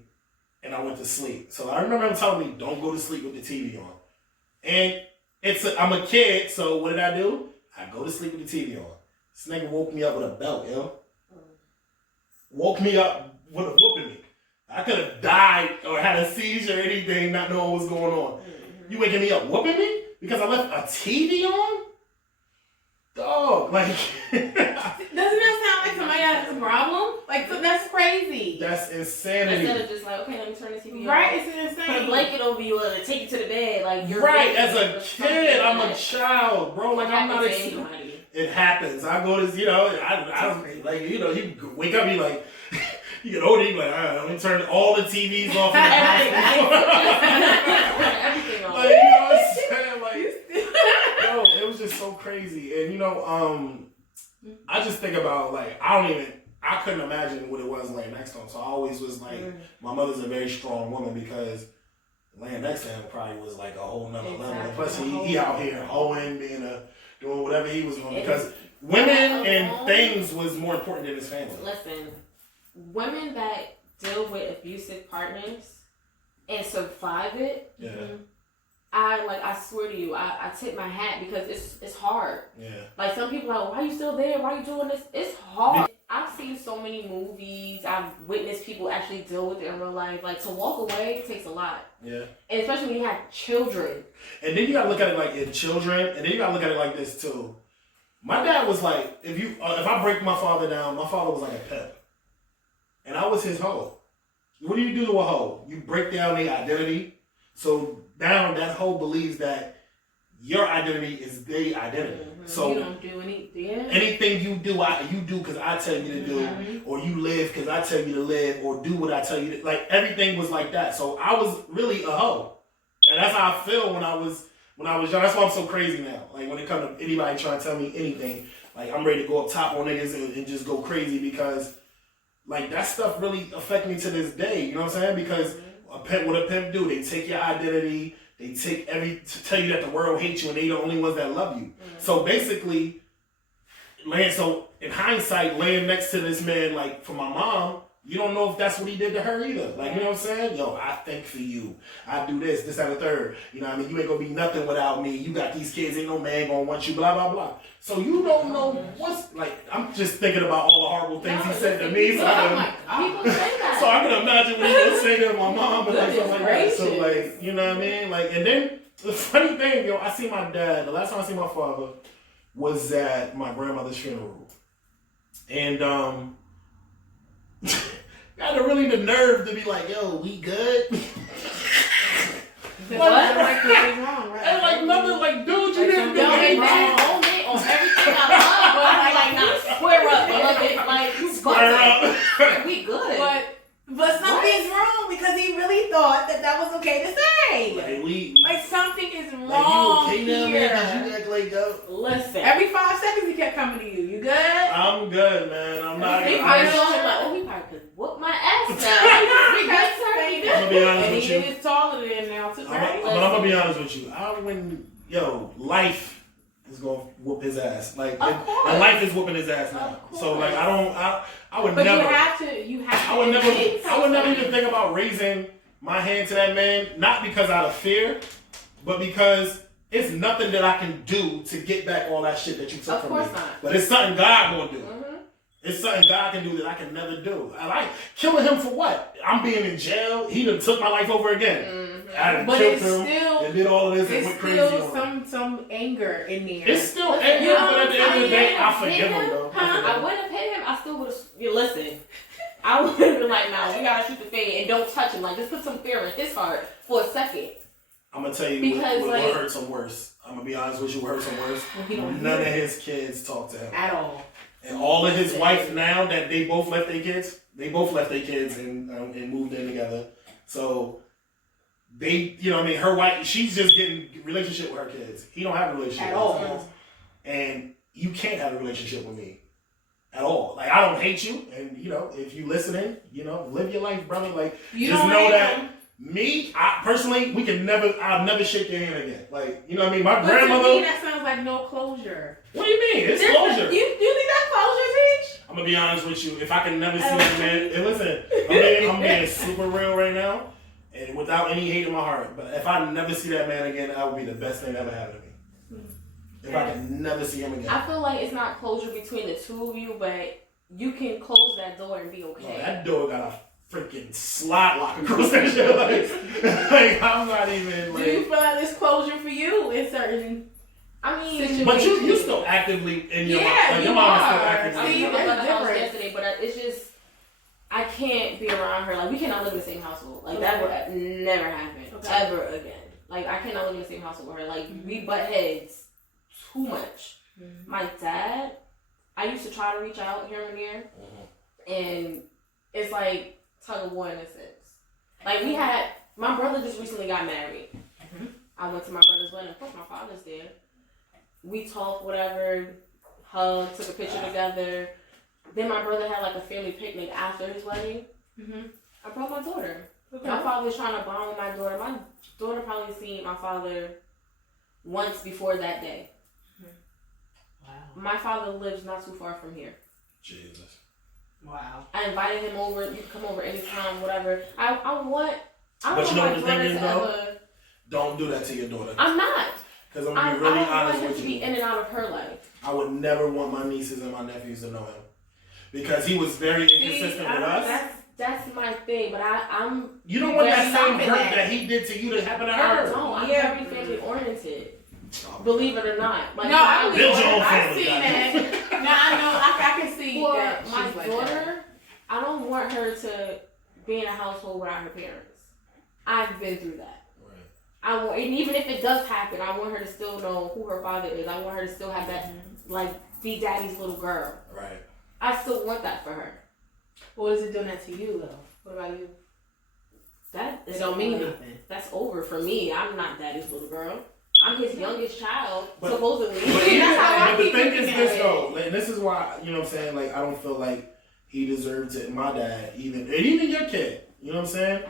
and I went to sleep. So I remember him telling me, don't go to sleep with the TV on. And I'm a kid, so what did I do? I go to sleep with the TV on. This nigga woke me up with a belt, Woke me up with a whooping me. I could have died or had a seizure or anything, not knowing what's going on. You waking me up whooping me? Because I left a TV on? Dog, like... Doesn't that sound like somebody has a problem? Like, that's crazy. That's insanity. Instead of just like, okay, let me turn the TV on. Right? It's insane. Put a blanket over you or take you to the bed. Like, you're right, as a kid, I'm a child, bro. Like, I'm not... anybody. It happens. I go to, I don't, like, you wake up, you like... You get older, you like, all right, let me turn all the TVs off in the house. Everything on. Like, you know what I'm saying? Like, yo, it was just so crazy. And, I just think about, like, I couldn't imagine what it was laying next to him. So I always was like, my mother's a very strong woman because laying next to him probably was like a whole nother level. Plus, he out here hoeing, doing whatever he was doing because women and things was more important than his family. Listen, women that deal with abusive partners and survive it, Yeah. I swear to you, I tip my hat because it's hard. Yeah. Like some people are like, why are you still there? Why are you doing this? It's hard. I've seen so many movies. I've witnessed people actually deal with it in real life. Like to walk away takes a lot. Yeah. And especially when you have children. And then you gotta look at it like in children, and then you gotta look at it like this too. My dad was like, if I break my father down, my father was like a pimp. And I was his hoe. What do you do to a hoe? You break down their identity. So now that hoe believes that your identity is their identity. So you don't do anything you do, you do because I tell you to do, or you live because I tell you to live, or do what I tell you to. Like everything was like that. So I was really a hoe, and that's how I feel when I was young. That's why I'm so crazy now. Like when it comes to anybody trying to tell me anything, like I'm ready to go up top on niggas and just go crazy because. Like, that stuff really affect me to this day, you know what I'm saying? Because what a pimp do, they take your identity, they take to tell you that the world hates you and they the only ones that love you. So basically, in hindsight, laying next to this man, like, for my mom, You don't know if that's what he did to her either. Like, you know what I'm saying? Yo, I think for you. I do this, that, and the third. You know what I mean? You ain't gonna be nothing without me. You got these kids, ain't no man gonna want you, blah, blah, blah. So you don't know what's, like, I'm just thinking about all the horrible things he said to me. So People say that. so I can imagine what he would say to my mom and like stuff like that. So, like, you know what I mean? Like, and then the funny thing, yo, I see my dad, the last time I see my father was at my grandmother's funeral. And, got really the nerve to be like, yo, we good? What? Like, wrong, right? And like nothing, like, dude, you didn't do Don't anything invest wrong. on it, on everything I love, but I'm like, nah, square up, beloved. Like, you Square bugging. up. We good. But something's wrong because he really thought that was okay to say. Like, Something is wrong like, you okay now, here. man? Did you act like that? Listen. Every 5 seconds he kept coming to you. You good? I'm good, man. I'm not He gonna probably saw him like, oh, he probably could whoop my ass now. We good, sir. We good. be honest And with he you. is taller than now too, right? But I'm gonna be honest with you. Life is gonna whoop his ass. Like, Of and course. life is whooping his ass now. Of So like, course. I would But never. you have to I would admit never even think about raising my hand to that man, not because out of fear, but because it's nothing that I can do to get back all that shit that you took Of from me. course not. But it's something God gonna do. Mm-hmm. It's something God can do that I can never do. I like killing him for what? I'm being in jail. He done took my life over again. Mm-hmm. I done But killed it's him still- and did all of this and it's went crazy on still him. some anger in there. It's still Listen, anger, you know but at the end of the day, I hit forgive him, though. I wouldn't have hit him. I still would have. You listen. I would have been like, nah, we gotta shoot the fade and don't touch him. Like, just put some fear in his heart for a second. I'm gonna tell you Because, what like- hurts him worse. I'm gonna be honest with you, what hurts him worse. He don't None of hear his kids talk to him. at all. And all of his wife now that they both left their kids, and moved in together. So they, you know what I mean, her wife, she's just getting relationship with her kids. He don't have a relationship At with all. his kids. And you can't have a relationship with me. At all. Like, I don't hate you. And, you know, if you listening, you know, live your life, brother. Like, You just don't know hate that him. me, I personally, I'll never shake your hand again. Like, you know what I mean? My But grandmother. to me, that sounds like no closure. What do you mean? It's closure. You think that's closure, Teach? I'm gonna be honest with you. If I can never see that man, and listen, I'm being super real right now, and without any hate in my heart. But if I never see that man again, that would be the best thing that ever happened to me. If I can never see him again. I feel like it's not closure between the two of you, but you can close that door and be Yo, okay. that door got a freaking slot lock across that shit. Like I'm not even Do you like. feel like there's closure for you in certain? I mean, Situation. But you still actively in your Yeah, mom. Like, you your mom is still are. actively. I in mean, your I that's mom. left the house different. yesterday, but it's just I can't be around her. Like, we cannot live in the same household. Like, that would never happen ever again. Like, I cannot live in the same household with her. Like, we butt heads too much. My dad, I used to try to reach out here and there, and it's like tug of war in a sense. Like, my brother just recently got married. I went to my brother's wedding. Of course, my father's there. We talked, whatever, hugged, took a picture together. Then my brother had like a family picnic after his wedding. I brought my daughter. My father was trying to bond with my daughter. My daughter probably seen my father once before that day. Wow. My father lives not too far from here. Jesus. Wow. I invited him over. You can come over anytime, whatever. I But want you know my what the daughter thing is, to though? ever. Don't do that to your daughter. I'm not. Because I'm I gonna be really don't want honest him with to you. be in and out of her life. I would never want my nieces and my nephews to know him. Because he was very inconsistent with us. That's my thing, but I'm. You don't want that very same stopping hurt that he did to you to happen to I her. don't. I'm Yeah. very family oriented. Believe it or not. Like, No, I my- Build your own I family, see goddamn. that. Now I know. I can see For that. my she's like daughter, that. I don't want her to be in a household without her parents. I've been through that. I want, and even if it does happen, I want her to still know who her father is. I want her to still have that, like, be daddy's little girl. Right. I still want that for her. What is it doing that to you though? What about you? That It don't mean over. nothing. That's over for me. I'm not daddy's little girl. I'm his youngest child, But- supposedly. But, even, That's how I but the keep thing looking is at this it. though, and this is why, you know what I'm saying, like I don't feel like he deserves it, my dad, even your kid, you know what I'm saying?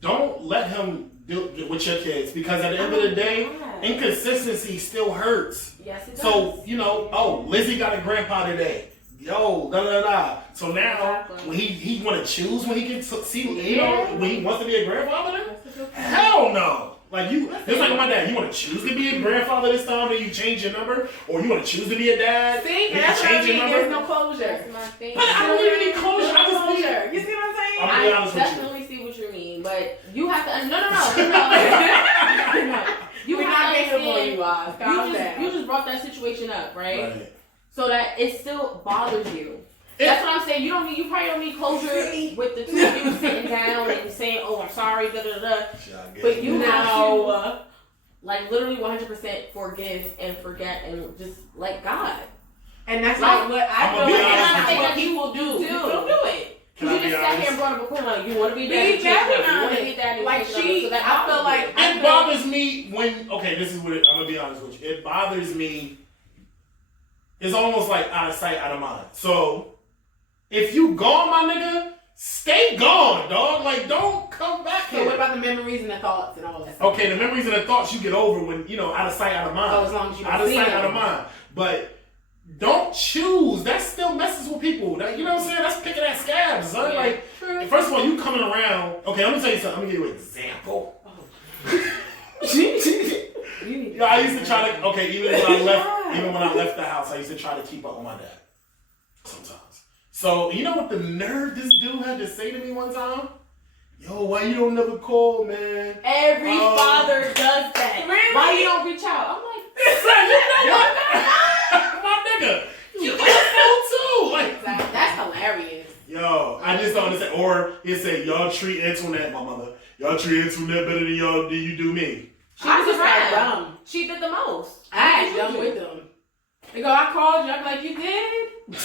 Don't let him deal with your kids because at the end of the day, inconsistency still hurts. Yes, it does. So, you know, oh, Lizzie got a grandpa today. yo, da da da. So now, Exactly. when he want to choose when he can see, you know, when he wants to be a grandfather, That's a good point. hell no. Like you, it's like my dad. You want to choose to be a grandfather this time, then you change your number, or you want to choose to be a dad, See, then and that's you what I change your mean. number. There's no closure. That's my thing. But I don't even need closure. I just need. Closure. You see what I'm saying? I'm gonna be I honest with you. definitely see what you mean, but you have to. No. You We're have not to getting for understand. you, guys. Calm down. You just brought that situation up, right? Right. So that it still bothers you. It- That's what I'm saying. You probably don't need closure See? with the two of you sitting down and saying, "Oh, I'm sorry," da da da. But you No. have to, like, literally 100% forgive and forget and just let God. And that's Like, not what I I'ma feel be like honest that's with not you. what people do. Do. You don't do it. Can You I be just sat here honest? and brought up a point like you want to be Be daddy, very you want to honest. be daddy, Like she, so that I feel bothers like you. It bothers me when, okay, this is what I'm gonna be honest with you. It bothers me. It's almost like out of sight, out of mind. So if you gone, my nigga, stay gone, dog. Like, don't come back So here. what about the memories and the thoughts and all that stuff? Okay, the memories and the thoughts you get over when, you know, out of sight, out of mind. Oh, as long as you don't out of see sight, them. out of mind. But don't choose. That still messes with people. That, you know what I'm saying? That's picking at scabs, son. Yeah. Like, True. first of all, you coming around. Okay, let me tell you something. Let me give you an example. You need Yeah, I used to try to. Okay, even when I left the house, I used to try to keep up with my dad. Sometimes. So you know what the nerve this dude had to say to me one time? Yo, why you don't never call, man? Every Oh. father does that. Really? Why you don't reach out? I'm like, Son, you know what? My nigga, you get a phone too. Like, That's hilarious. yo, I just don't understand. Or he'd say, y'all treat Antoinette, my mother. Y'all treat Antoinette better than you do me. she I was just around. got dumb. She did the most. I had done with them. They go, I called you. I'm like, you did?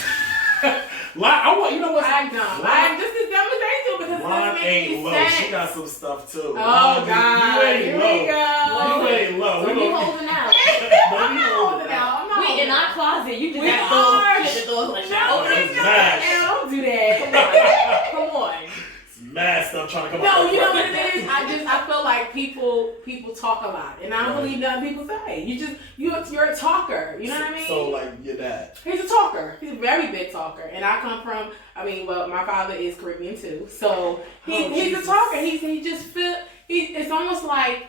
I want, you know what? I'm dumb. I'm just as dumb as they do because it Lon doesn't make ain't any low. sense. She got some stuff too. Oh, Lon, God. you ain't Here low. we go. You ain't low. So We you gonna- holding out. I'm not holding out. I'm not We holding in our out. closet. You just We have are. to shut the door like No, that. it's it's not. mash. Hell, don't do that. Come on. It's mad stuff trying to come No, out. you know what it is? I feel like people talk a lot. And I don't believe nothing people say. You're a talker. You know what I mean? So like your dad. He's a talker. He's a very big talker. And I come from, my father is Caribbean too. So he's Jesus. a talker. He just feel, it's almost like,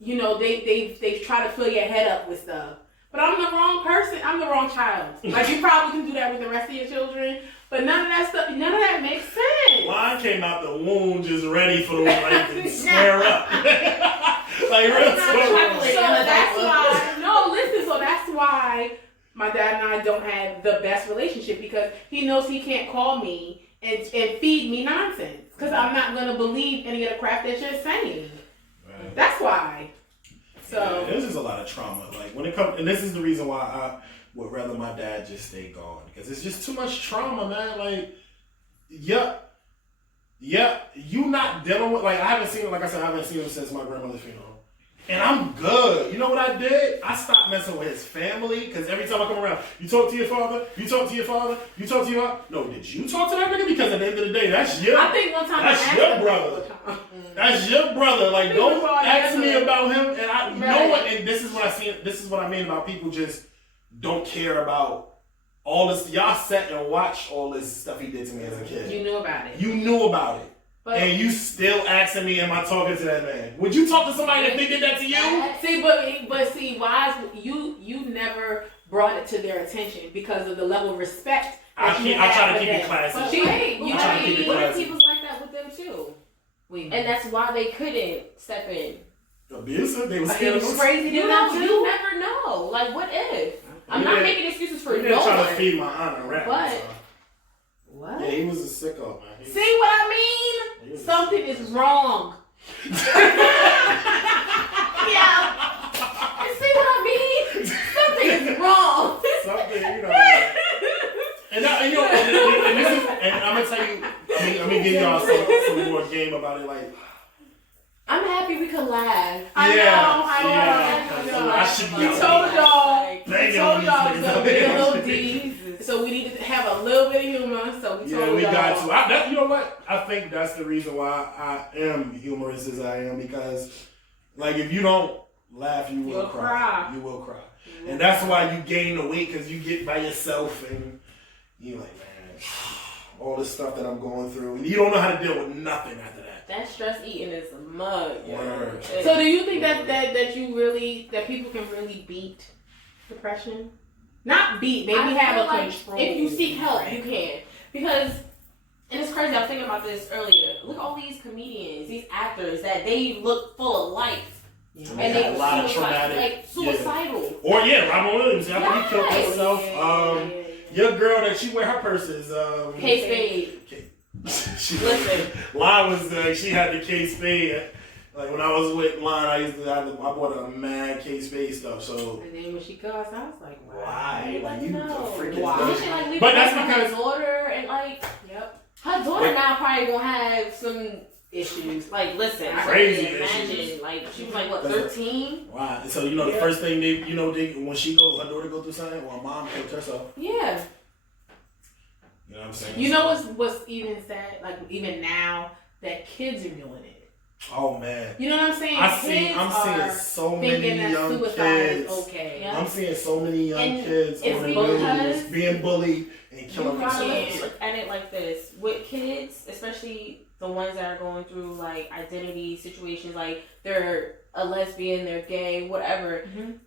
you know, they try to fill your head up with stuff. But I'm the wrong person. I'm the wrong child. Like you probably can do that with the rest of your children. But none of that makes sense. Mine came out the womb just ready for the like to square up. Like real So talk. that's why, no, listen, so that's why my dad and I don't have the best relationship because he knows he can't call me and feed me nonsense. Because I'm not going to believe any of the crap that you're saying. Right. That's why. So, Yeah, there's just a lot of trauma. Like when it comes, and this is the reason why I would rather my dad just stay gone because it's just too much trauma, man. Like, yeah, you not dealing with like I haven't seen him. Like I said, I haven't seen him since my grandmother's funeral, and I'm good. You know what I did? I stopped messing with his family because every time I come around, you talk to your father, you talk to your father, you talk to your no. Did you talk to that nigga? Because at the end of the day, that's your. I think one time That's I asked your him- brother. That's your brother. Like, People don't call ask me together. about him. And I, you know Right. what? And this is what I see. This is what I mean about people just don't care about all this. Y'all sat and watched all this stuff he did to me as a kid. You knew about it. You knew about it, But and you still asking me, "Am I talking to that man?" Would you talk to somebody if they did that to you? see, but see, why is you never brought it to their attention because of the level of respect I that you try have to for keep them. it classy. But She- wait, you you trying to keep it what if classy. he was like that with them too? And that's why they couldn't step in. Abusive. They was But he scared of was us. crazy to You them know, too. you never know. Like, what if? I'm He not didn't- making excuses for He no didn't try to one. feed my aunt and rap. But- so. What? Yeah, he was a sicko, man. He was- See what I he mean? was a Something sicko. is wrong. Yeah. See what I mean? Something is wrong. Something, you know. And this is, and I'm gonna tell you, I'm gonna give y'all some more game about it. Like, I'm happy we could laugh. I know. I should be We out told here y'all. banging We on told these y'all niggas it's out gonna be a here. little deep. So we need to have a little bit of humor. So we Yeah, told we y'all. got to. You know what? I think that's the reason why I am humorous as I am because, like, if you don't laugh, you will You'll cry. cry. You will cry, and that's why you gain the weight because you get by yourself and you're like, man, all this stuff that I'm going through, you don't know how to deal with nothing after that. That stress eating is a mug. yo. Word. So do you think that you really, that people can really beat depression? Not beat, maybe I have feel a like control. if you seek help, right? you can. Because, and it's crazy, I was thinking about this earlier. Look at all these comedians, these actors that they look full of life. Yeah. And And they they had a lot of suicide, traumatic. like suicidal. Or Robin Williams, after he killed Yes. himself. Your girl that she wear her purses. K-Spade. She Listen. Lon was she had the K-Spade. Like when I was with Lon, I bought a mad K-Spade stuff. So And then when she goes, I was like, why? Like you No. a freaking Why? And then she like leave But that's her because- daughter and like yep, her daughter now probably gonna have some issues. like listen, I Crazy can't imagine. issues. Like she was like what, That's 13? Wow. So the Yeah. first thing they when her daughter go through something, well, mom killed herself. Yeah. You know what I'm saying? You know what's even sad? Like even now that kids are doing it. Oh man. You know what I'm saying? I'm Kids seeing are so thinking many that young suicide kids. is okay. Yeah. I'm seeing so many young And kids it's on the because news being bullied and killing You gotta themselves. look at it like this. With kids, especially the ones that are going through like identity situations, like they're a lesbian, they're gay, whatever. Mhm.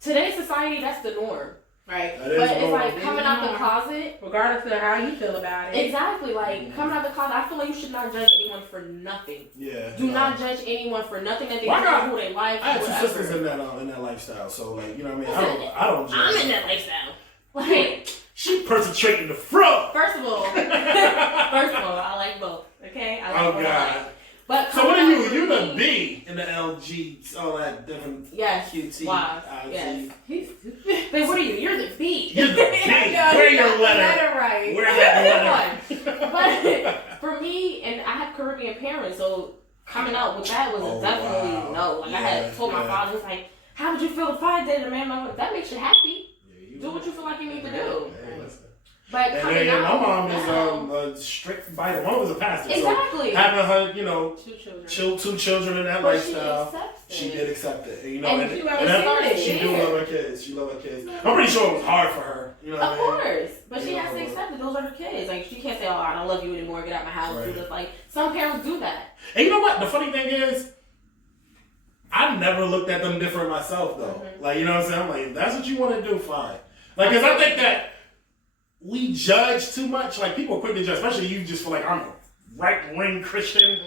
Today's society, that's the norm. Right. That is But it's normal. like coming out the norm. closet. Regardless of how you feel about it. Exactly, like coming out the closet. I feel like you should not judge anyone for nothing. Yeah. Do not judge anyone for nothing that they Why do, not? who they like, I had two whatever. sisters in that lifestyle, so like you know what I mean. Listen, I don't judge. I'm in that lifestyle. Like, She perpetrating the fraud. first of all, I like both. Okay, I like Oh both. God. But So what coming are out you? for You the me- B in the LG, all that different Yes. QT. Wow. IG. Yes. He's But what are you? You're the B. You're the B. Where your letter? right. Where that letter? But for me, and I have Caribbean parents, so coming out with that was Oh, definitely wow. no. Like I Yeah, had told my yeah. father, was like, "How would you feel if I dated a man?" Like, that makes you happy. Yeah, Do what you feel like you need to do. Hey, listen. But And coming then my out, mom now- is a strict Bible. One was a pastor, exactly. so having her, Two children. two children in that But she lifestyle, accepts it. she did accept it. And, you know, And and, she and already that- started she it. do love her kids. She love her kids. I'm pretty sure it was hard for her. You know what Of I mean? course, but she Yeah. has to accept it. Those are her kids. Like she can't say, "Oh, I don't love you anymore. Get out my house." Right. Do this. Like some parents do that. And you know what? The funny thing is, I never looked at them different myself, though. Mhm. Like, you know what I'm saying? I'm like, if that's what you want to do, fine. Like, because I think that we judge too much. Like, people are quick to judge, especially you just feel like I'm a right-wing Christian.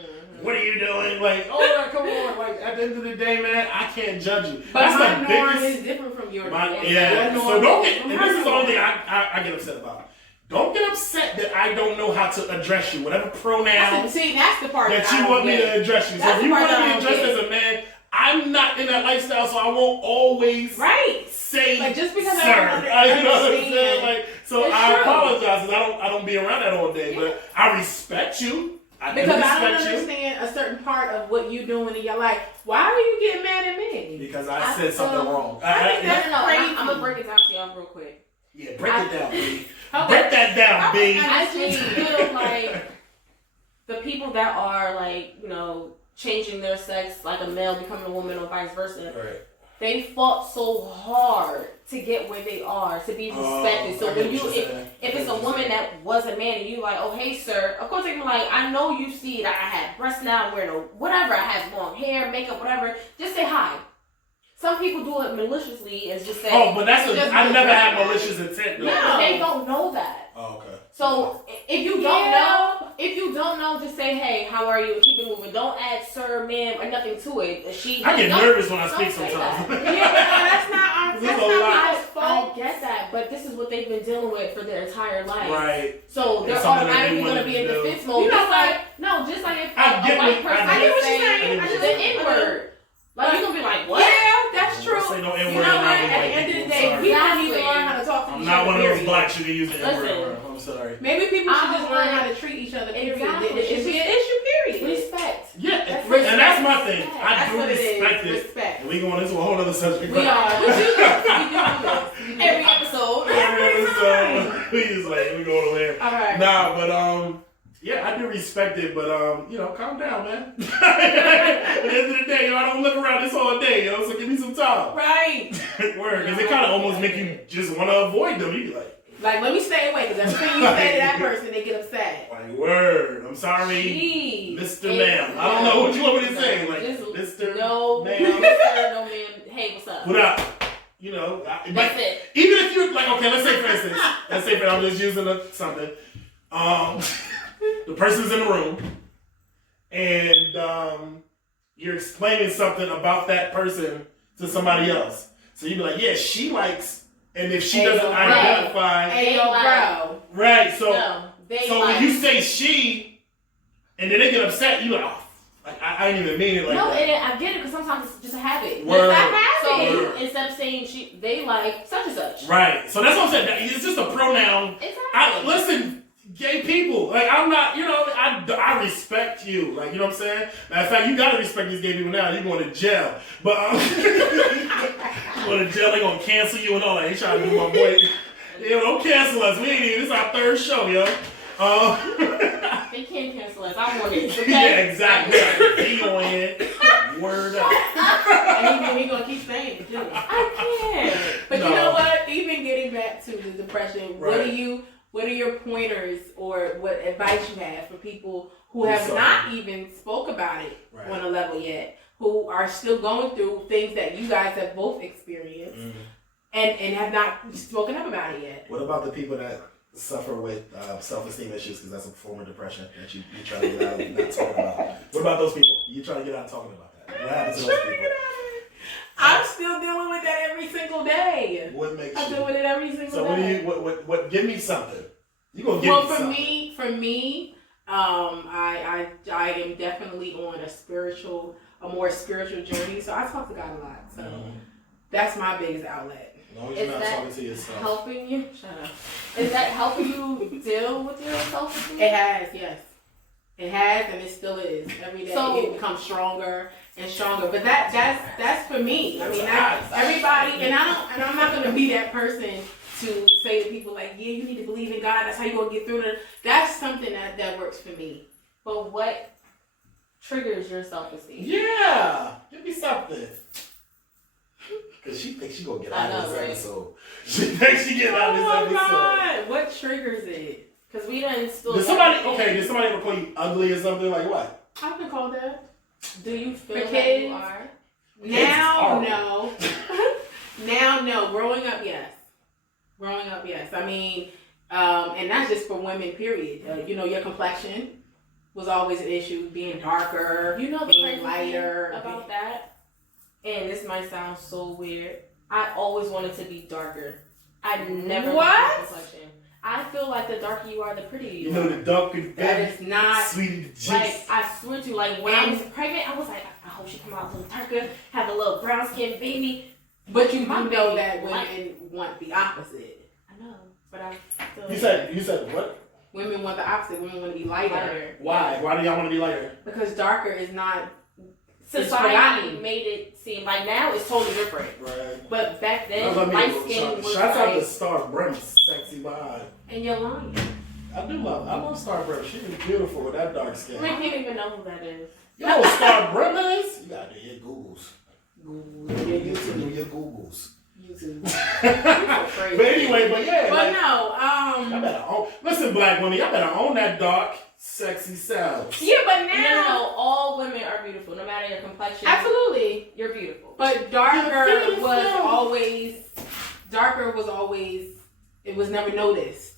What are you doing? Like, oh, come on. Like, at the end of the day, man, I can't judge you. But That's my the norm biggest. is different from your My, norm. yeah. Your So norm don't is get. from And her this is the norm. only thing I get upset about. Don't get upset that I don't know how to address you. Whatever pronoun That's the part that I you don't want me get. to address you. So That's if the you part want to that I be don't addressed get. as a man, I'm not in that lifestyle, so I won't always Right. say Like, just because I sir. don't You know what I'm understand. saying? Like, so It's I true. apologize because I don't be around that all day, Yeah. but I respect you. I do Because I don't respect you understand a certain part of what you're doing in your life. Why are you getting mad at me? because I I said something feel- wrong. I think that's No, crazy. I'm gonna break it down to y'all real quick. Yeah, break it down, B. Okay. Break that down, B. I just feel like the people that are like, changing their sex, like a male becoming a woman or vice versa, Right. they fought so hard to get where they are, to be respected. So I get when what you, you're saying. if it's a woman that was a man and you like, oh hey sir, of course they can be like, I know you see that I have breasts now, I'm wearing whatever, I have long hair, makeup, whatever. Just say hi. Some people do it maliciously and just say, Oh, but that's Just I never had because- malicious intent. Though. yeah, they don't know that. Oh, okay. So if you don't know, just say, hey, how are you? And keep it moving. Don't add sir, ma'am, or nothing to it. I get nervous when I don't speak say sometimes. that. Yeah, that's not This is a lot. people's fault. I get that, but this is what they've been dealing with for their entire life. Right. So they're It's something that they automatically going to wanted be to in do. defense mode. You know Just what? just like if I get a white what- person I get what say you're saying. I get the N-word. Like, you're going to be like, what? Yeah, that's true. Say no You N-word know around what? me, At the white end of people, the I'm day, sorry. people Exactly. need to learn how to talk to I'm each not other. one of those period. blacks who can use the N-word. Listen. I'm sorry. Maybe people should I'm just learn like- how to treat each other. Period. Exactly. It should be an issue. Period. Respect. Yeah, That's and that's my thing. respect. I That's do what it is. respect it. Respect. And we going into a whole other subject. We are. We do this. We do this. Every episode. We just like we going over there. All right. Nah, but yeah, I do respect it, but calm down, man. At the end of the day, I don't live around this all day, so give me some time. Right. Word, because it kind of almost make you just want to avoid them. You be like, Like, let me stay away, because everything you say to that person, they get upset. Like, word. I'm sorry, Jeez. Mr. Ma'am. I don't know what you want me to say. Like, Mr. No, Ma'am. Mr. No, ma'am. Hey, what's up? What up? You know, That's it. even if you're like, okay, let's say for instance, I'm just using something. The person's in the room, and you're explaining something about that person to somebody else. So you'd be like, yeah, she likes, and if she doesn't identify, Hey, yo, bro. right? So, No, when you say she, and then they get upset, you like, oh, like I didn't even mean it like no, that. and I get it because sometimes it's just a habit. Word. So instead of saying they like such and such. Right. So that's what I'm saying. It's just a pronoun. Exactly. Listen, gay people. Like, I'm not, I respect you. Like, you know what I'm saying? Matter of fact, you gotta respect these gay people now. You're going to jail. But, you going to jail, they going to cancel you and all that. They trying to do my boy. Don't cancel us. We ain't even, this is our third show, yo. They can't cancel us. I'm on it. Okay? Yeah, exactly. He on it. Word up. And he gonna keep saying it, too. I can't. But No. you know what? Even getting back to the depression, Right. what are your pointers or what advice you have for people who have not even spoke about it on a level yet, who are still going through things that you guys have both experienced and have not spoken up about it yet? What about the people that suffer with self-esteem issues, because that's a form of depression that you try to get out of not talking about? What about those people? You try to get out of talking about that. What happens to those people? I'm still dealing with that every single day. What makes I deal with it every single So day. what give me something. You gonna give me something. For me, I am definitely on a more spiritual journey. So I talk to God a lot. So that's my biggest outlet. As long as you're Is not that talking to yourself. helping you? Shut up. Is that helping you deal with your self-esteem? It has, yes. It has, and it still is. Every day So- it becomes stronger and stronger. But that's for me. I mean, That's everybody, and I'm not gonna be that person to say to people like, yeah, you need to believe in God. That's how you gonna get through it. That's something that works for me. But what triggers your self-esteem? Yeah, give me something. Cause she thinks she gonna get out of this episode. She thinks she get out of this episode. God, what triggers it? Because we done still. Did somebody ever call you ugly or something? Like what? I've been called that. Do you feel For like kids? you are? Now, no. Now, no. Growing up, yes. I mean, and not just for women, period. Your complexion was always an issue, being darker, You know the being crazy lighter. thing about that? And this might sound so weird. I always wanted to be darker. I never What? liked my complexion. I feel like the darker you are, the prettier you You know are. the darker That is not. sweetie the juice. Like, I swear to you, like, when I was pregnant, I was like, I hope she come out a little darker, have a little brown skinned baby. But you do My know baby that like- women want the opposite. I know, but I still. You said what? Women want the opposite. Women want to be lighter. lighter. Why? Why do y'all want to be lighter? Because darker is not. Society forgotten. made it seem like now it's totally different. Right. But back then, Love me light a little skin chocolate. was Shouts out to like. Star Brim, sexy vibe. And you're lying. I love Star Brim. She was beautiful with that dark skin. I can't even know who that is. You know what Star Brim is? You gotta do your Googles. Google. You need to do your Googles. YouTube. But anyway, But like, no, y'all better own. Listen, black women, y'all better own that dark, sexy selves. yeah, but No, now, all women are beautiful, no matter your complexion. absolutely. You're beautiful. But You're darker beautiful. was always, it was never noticed.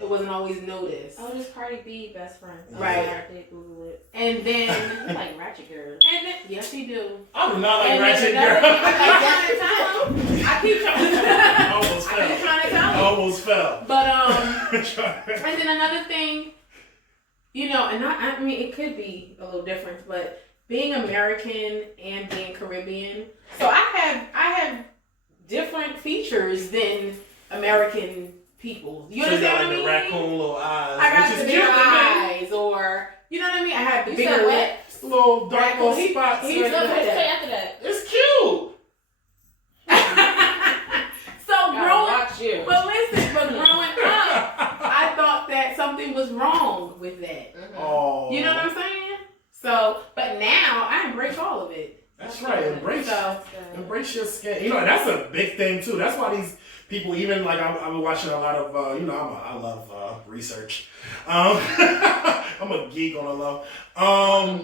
It wasn't always noticed. Oh, just Cardi B, best friend. Right. I did Google it. And then, You like Ratchet Girl. yes, you do. I do not like And then Ratchet another Girl. thing I keep trying to tell you. Almost fell. But and then another thing, and I mean it could be a little different, but being American and being Caribbean, so I have different features than American people. You So you got understand what I like mean? the raccoon little eyes, I got which the is bigger cute, man. eyes, or you know what I mean. I have the You bigger said what? lips. Little dark Raccoon. little spots. He's right No, look there. what at say after that? It's cute. So growing, Watch you. but growing up, I thought that something was wrong with that. Oh, You know what I'm saying? So, but now I embrace all of it. That's right. Embrace So, your skin. That's a big thing too. That's why people even like I've been watching a lot of I love research. I'm a geek on the low. On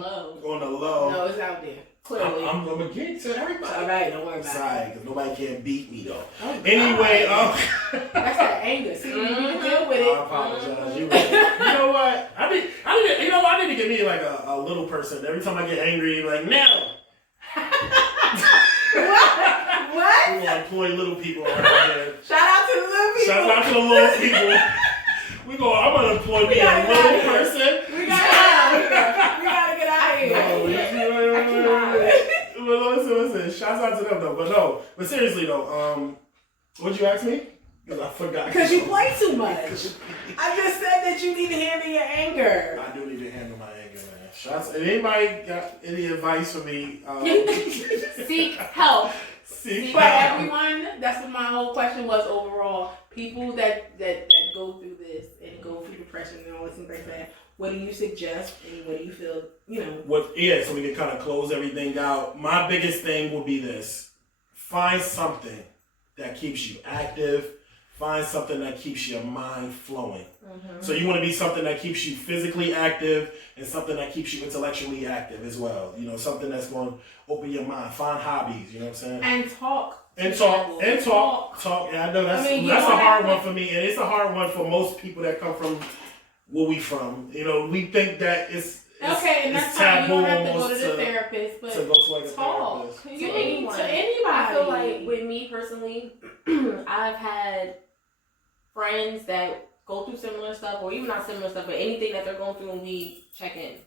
the low. No, it's out there. Clearly. I'm a geek to everybody. All right, don't worry about Sorry, because nobody can beat me though. Oh, Anyway, that's that anger. See, you deal with it. I apologize. You right. You know what? I need to get me like a little person. Every time I get angry, like no. What? We will employ little people around here. Shout out to the little people. Shout out to the little people. I'm gonna employ me a little person. We gotta get out of here. Listen. Shouts out to them though. But seriously though, what'd you ask me? Because I forgot. Because you play too much. I just said that you need to handle your anger. I do need to handle my anger, man. Shouts. Anybody got any advice for me? Seek help. For everyone, that's what my whole question was overall. People that go through this and go through depression and all this things like that, what do you suggest and what do you feel, so we can kind of close everything out. My biggest thing will be this. Find something that keeps you active. Find something that keeps your mind flowing. Mm-hmm. So you want to be something that keeps you physically active and something that keeps you intellectually active as well. Something that's going to open your mind. Find hobbies, you know what I'm saying? And talk. Talk. Yeah, I know that's a hard one for me. And it's a hard one for most people that come from where we from. We think that it's okay, and that's fine. You don't have to go to the therapist, but to go to like a talk therapist. to anybody. I feel like with me personally, I've had friends that go through similar stuff, or even not similar stuff, but anything that they're going through, and we check in.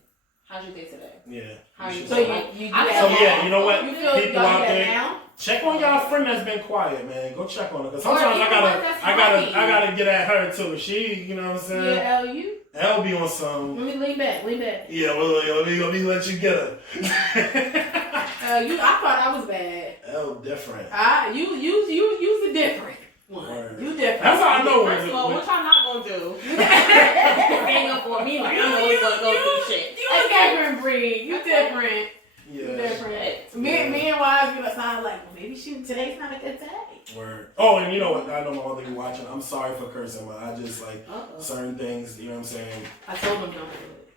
How's your day today? Yeah. How you So doing? you you know what? You feel People out there, now? check on y'all friend that's been quiet, man. Go check on her, because Or sometimes even one that's I gotta get at her too. She, you know what I'm saying? Yeah, L be on some. Let me lean back. Yeah, well, let me let you get her. I thought I was bad. L different. You's a different one. Word. You different. That's how I know. First of all, what y'all not gonna do? Hang up on me like I know we're gonna go through shit. You a different breed. You different. Yeah. You different. Me and wives be like, well, maybe today's not a good day. Word. Oh, and you know what? I know my mother be watching. I'm sorry for cursing, but I just certain things. You know what I'm saying? I told them don't do it.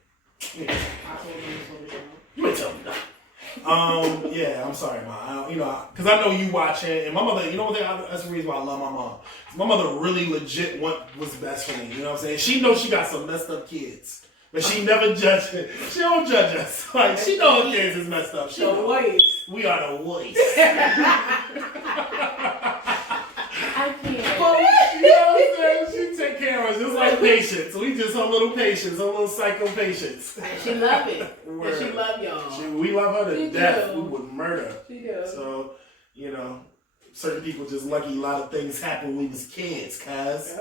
Yeah. I told them to do it. You ain't tell me that. Yeah, I'm sorry, Ma. Because I know you watching, and my mother. You know what? That's the reason why I love my mom. My mother really legit what's best for me. You know what I'm saying? She knows she got some messed up kids. But she never judges. She don't judge us. Like, she know her kids is messed up. The voice. We are the voice. I can't. But, you know what I'm saying? She take care of us just like patience. We just her little patience, her little psycho patience. She love it. Word. And she love y'all. We love her to She death. do. We would murder. She does. So, certain people just lucky a lot of things happen when we was kids, cuz.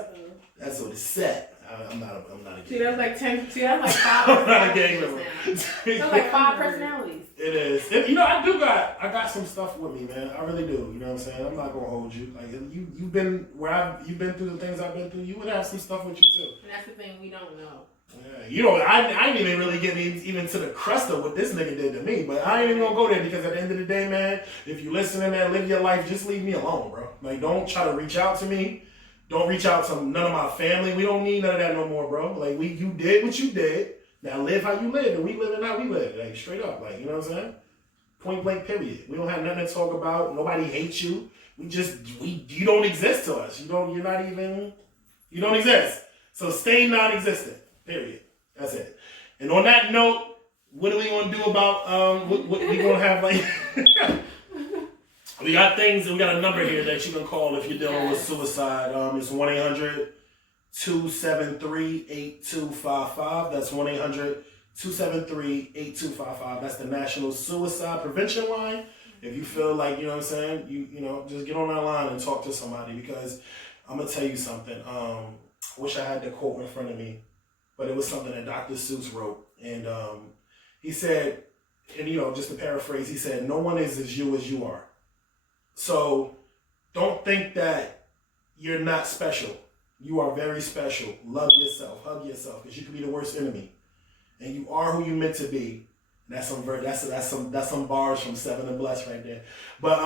That's what it's said. I'm not a See, that's like 10. See, that's like 5. I'm not a gang member. That's like 5 personalities. It is. I got some stuff with me, man. I really do. You know what I'm saying? I'm not gonna hold you. Like you've been you've been through the things I've been through. You would have some stuff with you too. And that's the thing we don't know. Yeah. I didn't even really get even to the crust of what this nigga did to me. But I ain't even gonna go there because at the end of the day, man, if you listening, man, live your life. Just leave me alone, bro. Like don't try to reach out to me. Don't reach out to none of my family. We don't need none of that no more, bro. Like you did what you did. Now live how you live, and we living how we live. Like straight up, like you know what I'm saying? Point blank, period. We don't have nothing to talk about. Nobody hates you. You don't exist to us. You don't exist. So stay non-existent. Period. That's it. And on that note, what are we gonna do about what we gonna have like? We got a number here that you can call if you're dealing with suicide. It's 1-800-273-8255. That's 1-800-273-8255. That's the National Suicide Prevention Line. If you feel like, you know what I'm saying, you just get on that line and talk to somebody, because I'm going to tell you something. I wish I had the quote in front of me, but it was something that Dr. Seuss wrote. And he said, and just to paraphrase, he said, no one is as you are. So don't think that you're not special. You are very special. Love yourself. Hug yourself, because you can be the worst enemy, and you are who you meant to be. That's some bars from Seven and Blessed right there. But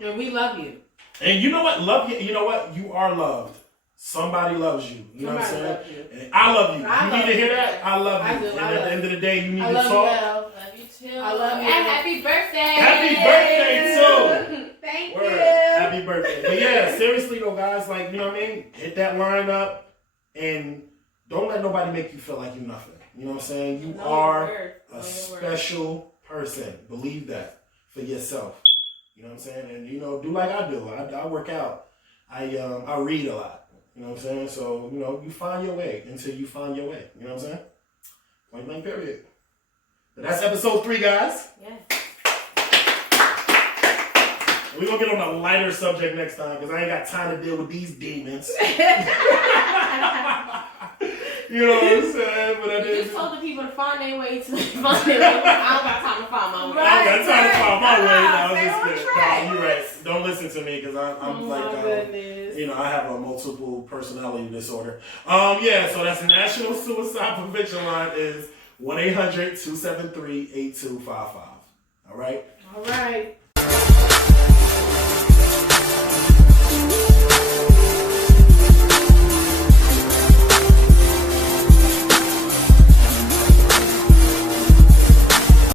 and we love you. And you know what? Love you. You know what? You are loved. Somebody loves you. You know what I'm saying? Loves you. And I love you. I You love need to hear you. that? I love you. I do. And I at love the end of the day, you need I to love you, talk. Belle. Love you too. I love you. And happy birthday. Happy birthday, too. Thank Word. you. Happy birthday. But yeah, seriously though, guys, like, you know what I mean? Hit that line up and don't let nobody make you feel like you're nothing. You know what I'm saying? You Know are your worth. Know a your worth. special person. Believe that for yourself. You know what I'm saying? And you know, do like I do. I work out. I read a lot. You know what I'm saying? So, you know, you find your way until you find your way. You know what I'm saying? Point blank period. But that's episode 3, guys. Yes. We're going to get on a lighter subject next time because I ain't got time to deal with these demons. You know what I'm saying? But You just told the people to find their way to find their way. I don't got time to find my way. I got time to find my way. No, Stay I'm on just kidding. track. No, you're right. Don't listen to me because I'm Oh like, my goodness. you know, I have a multiple personality disorder. Yeah, so that's the National Suicide Prevention Line is 1-800-273-8255. All right? All right.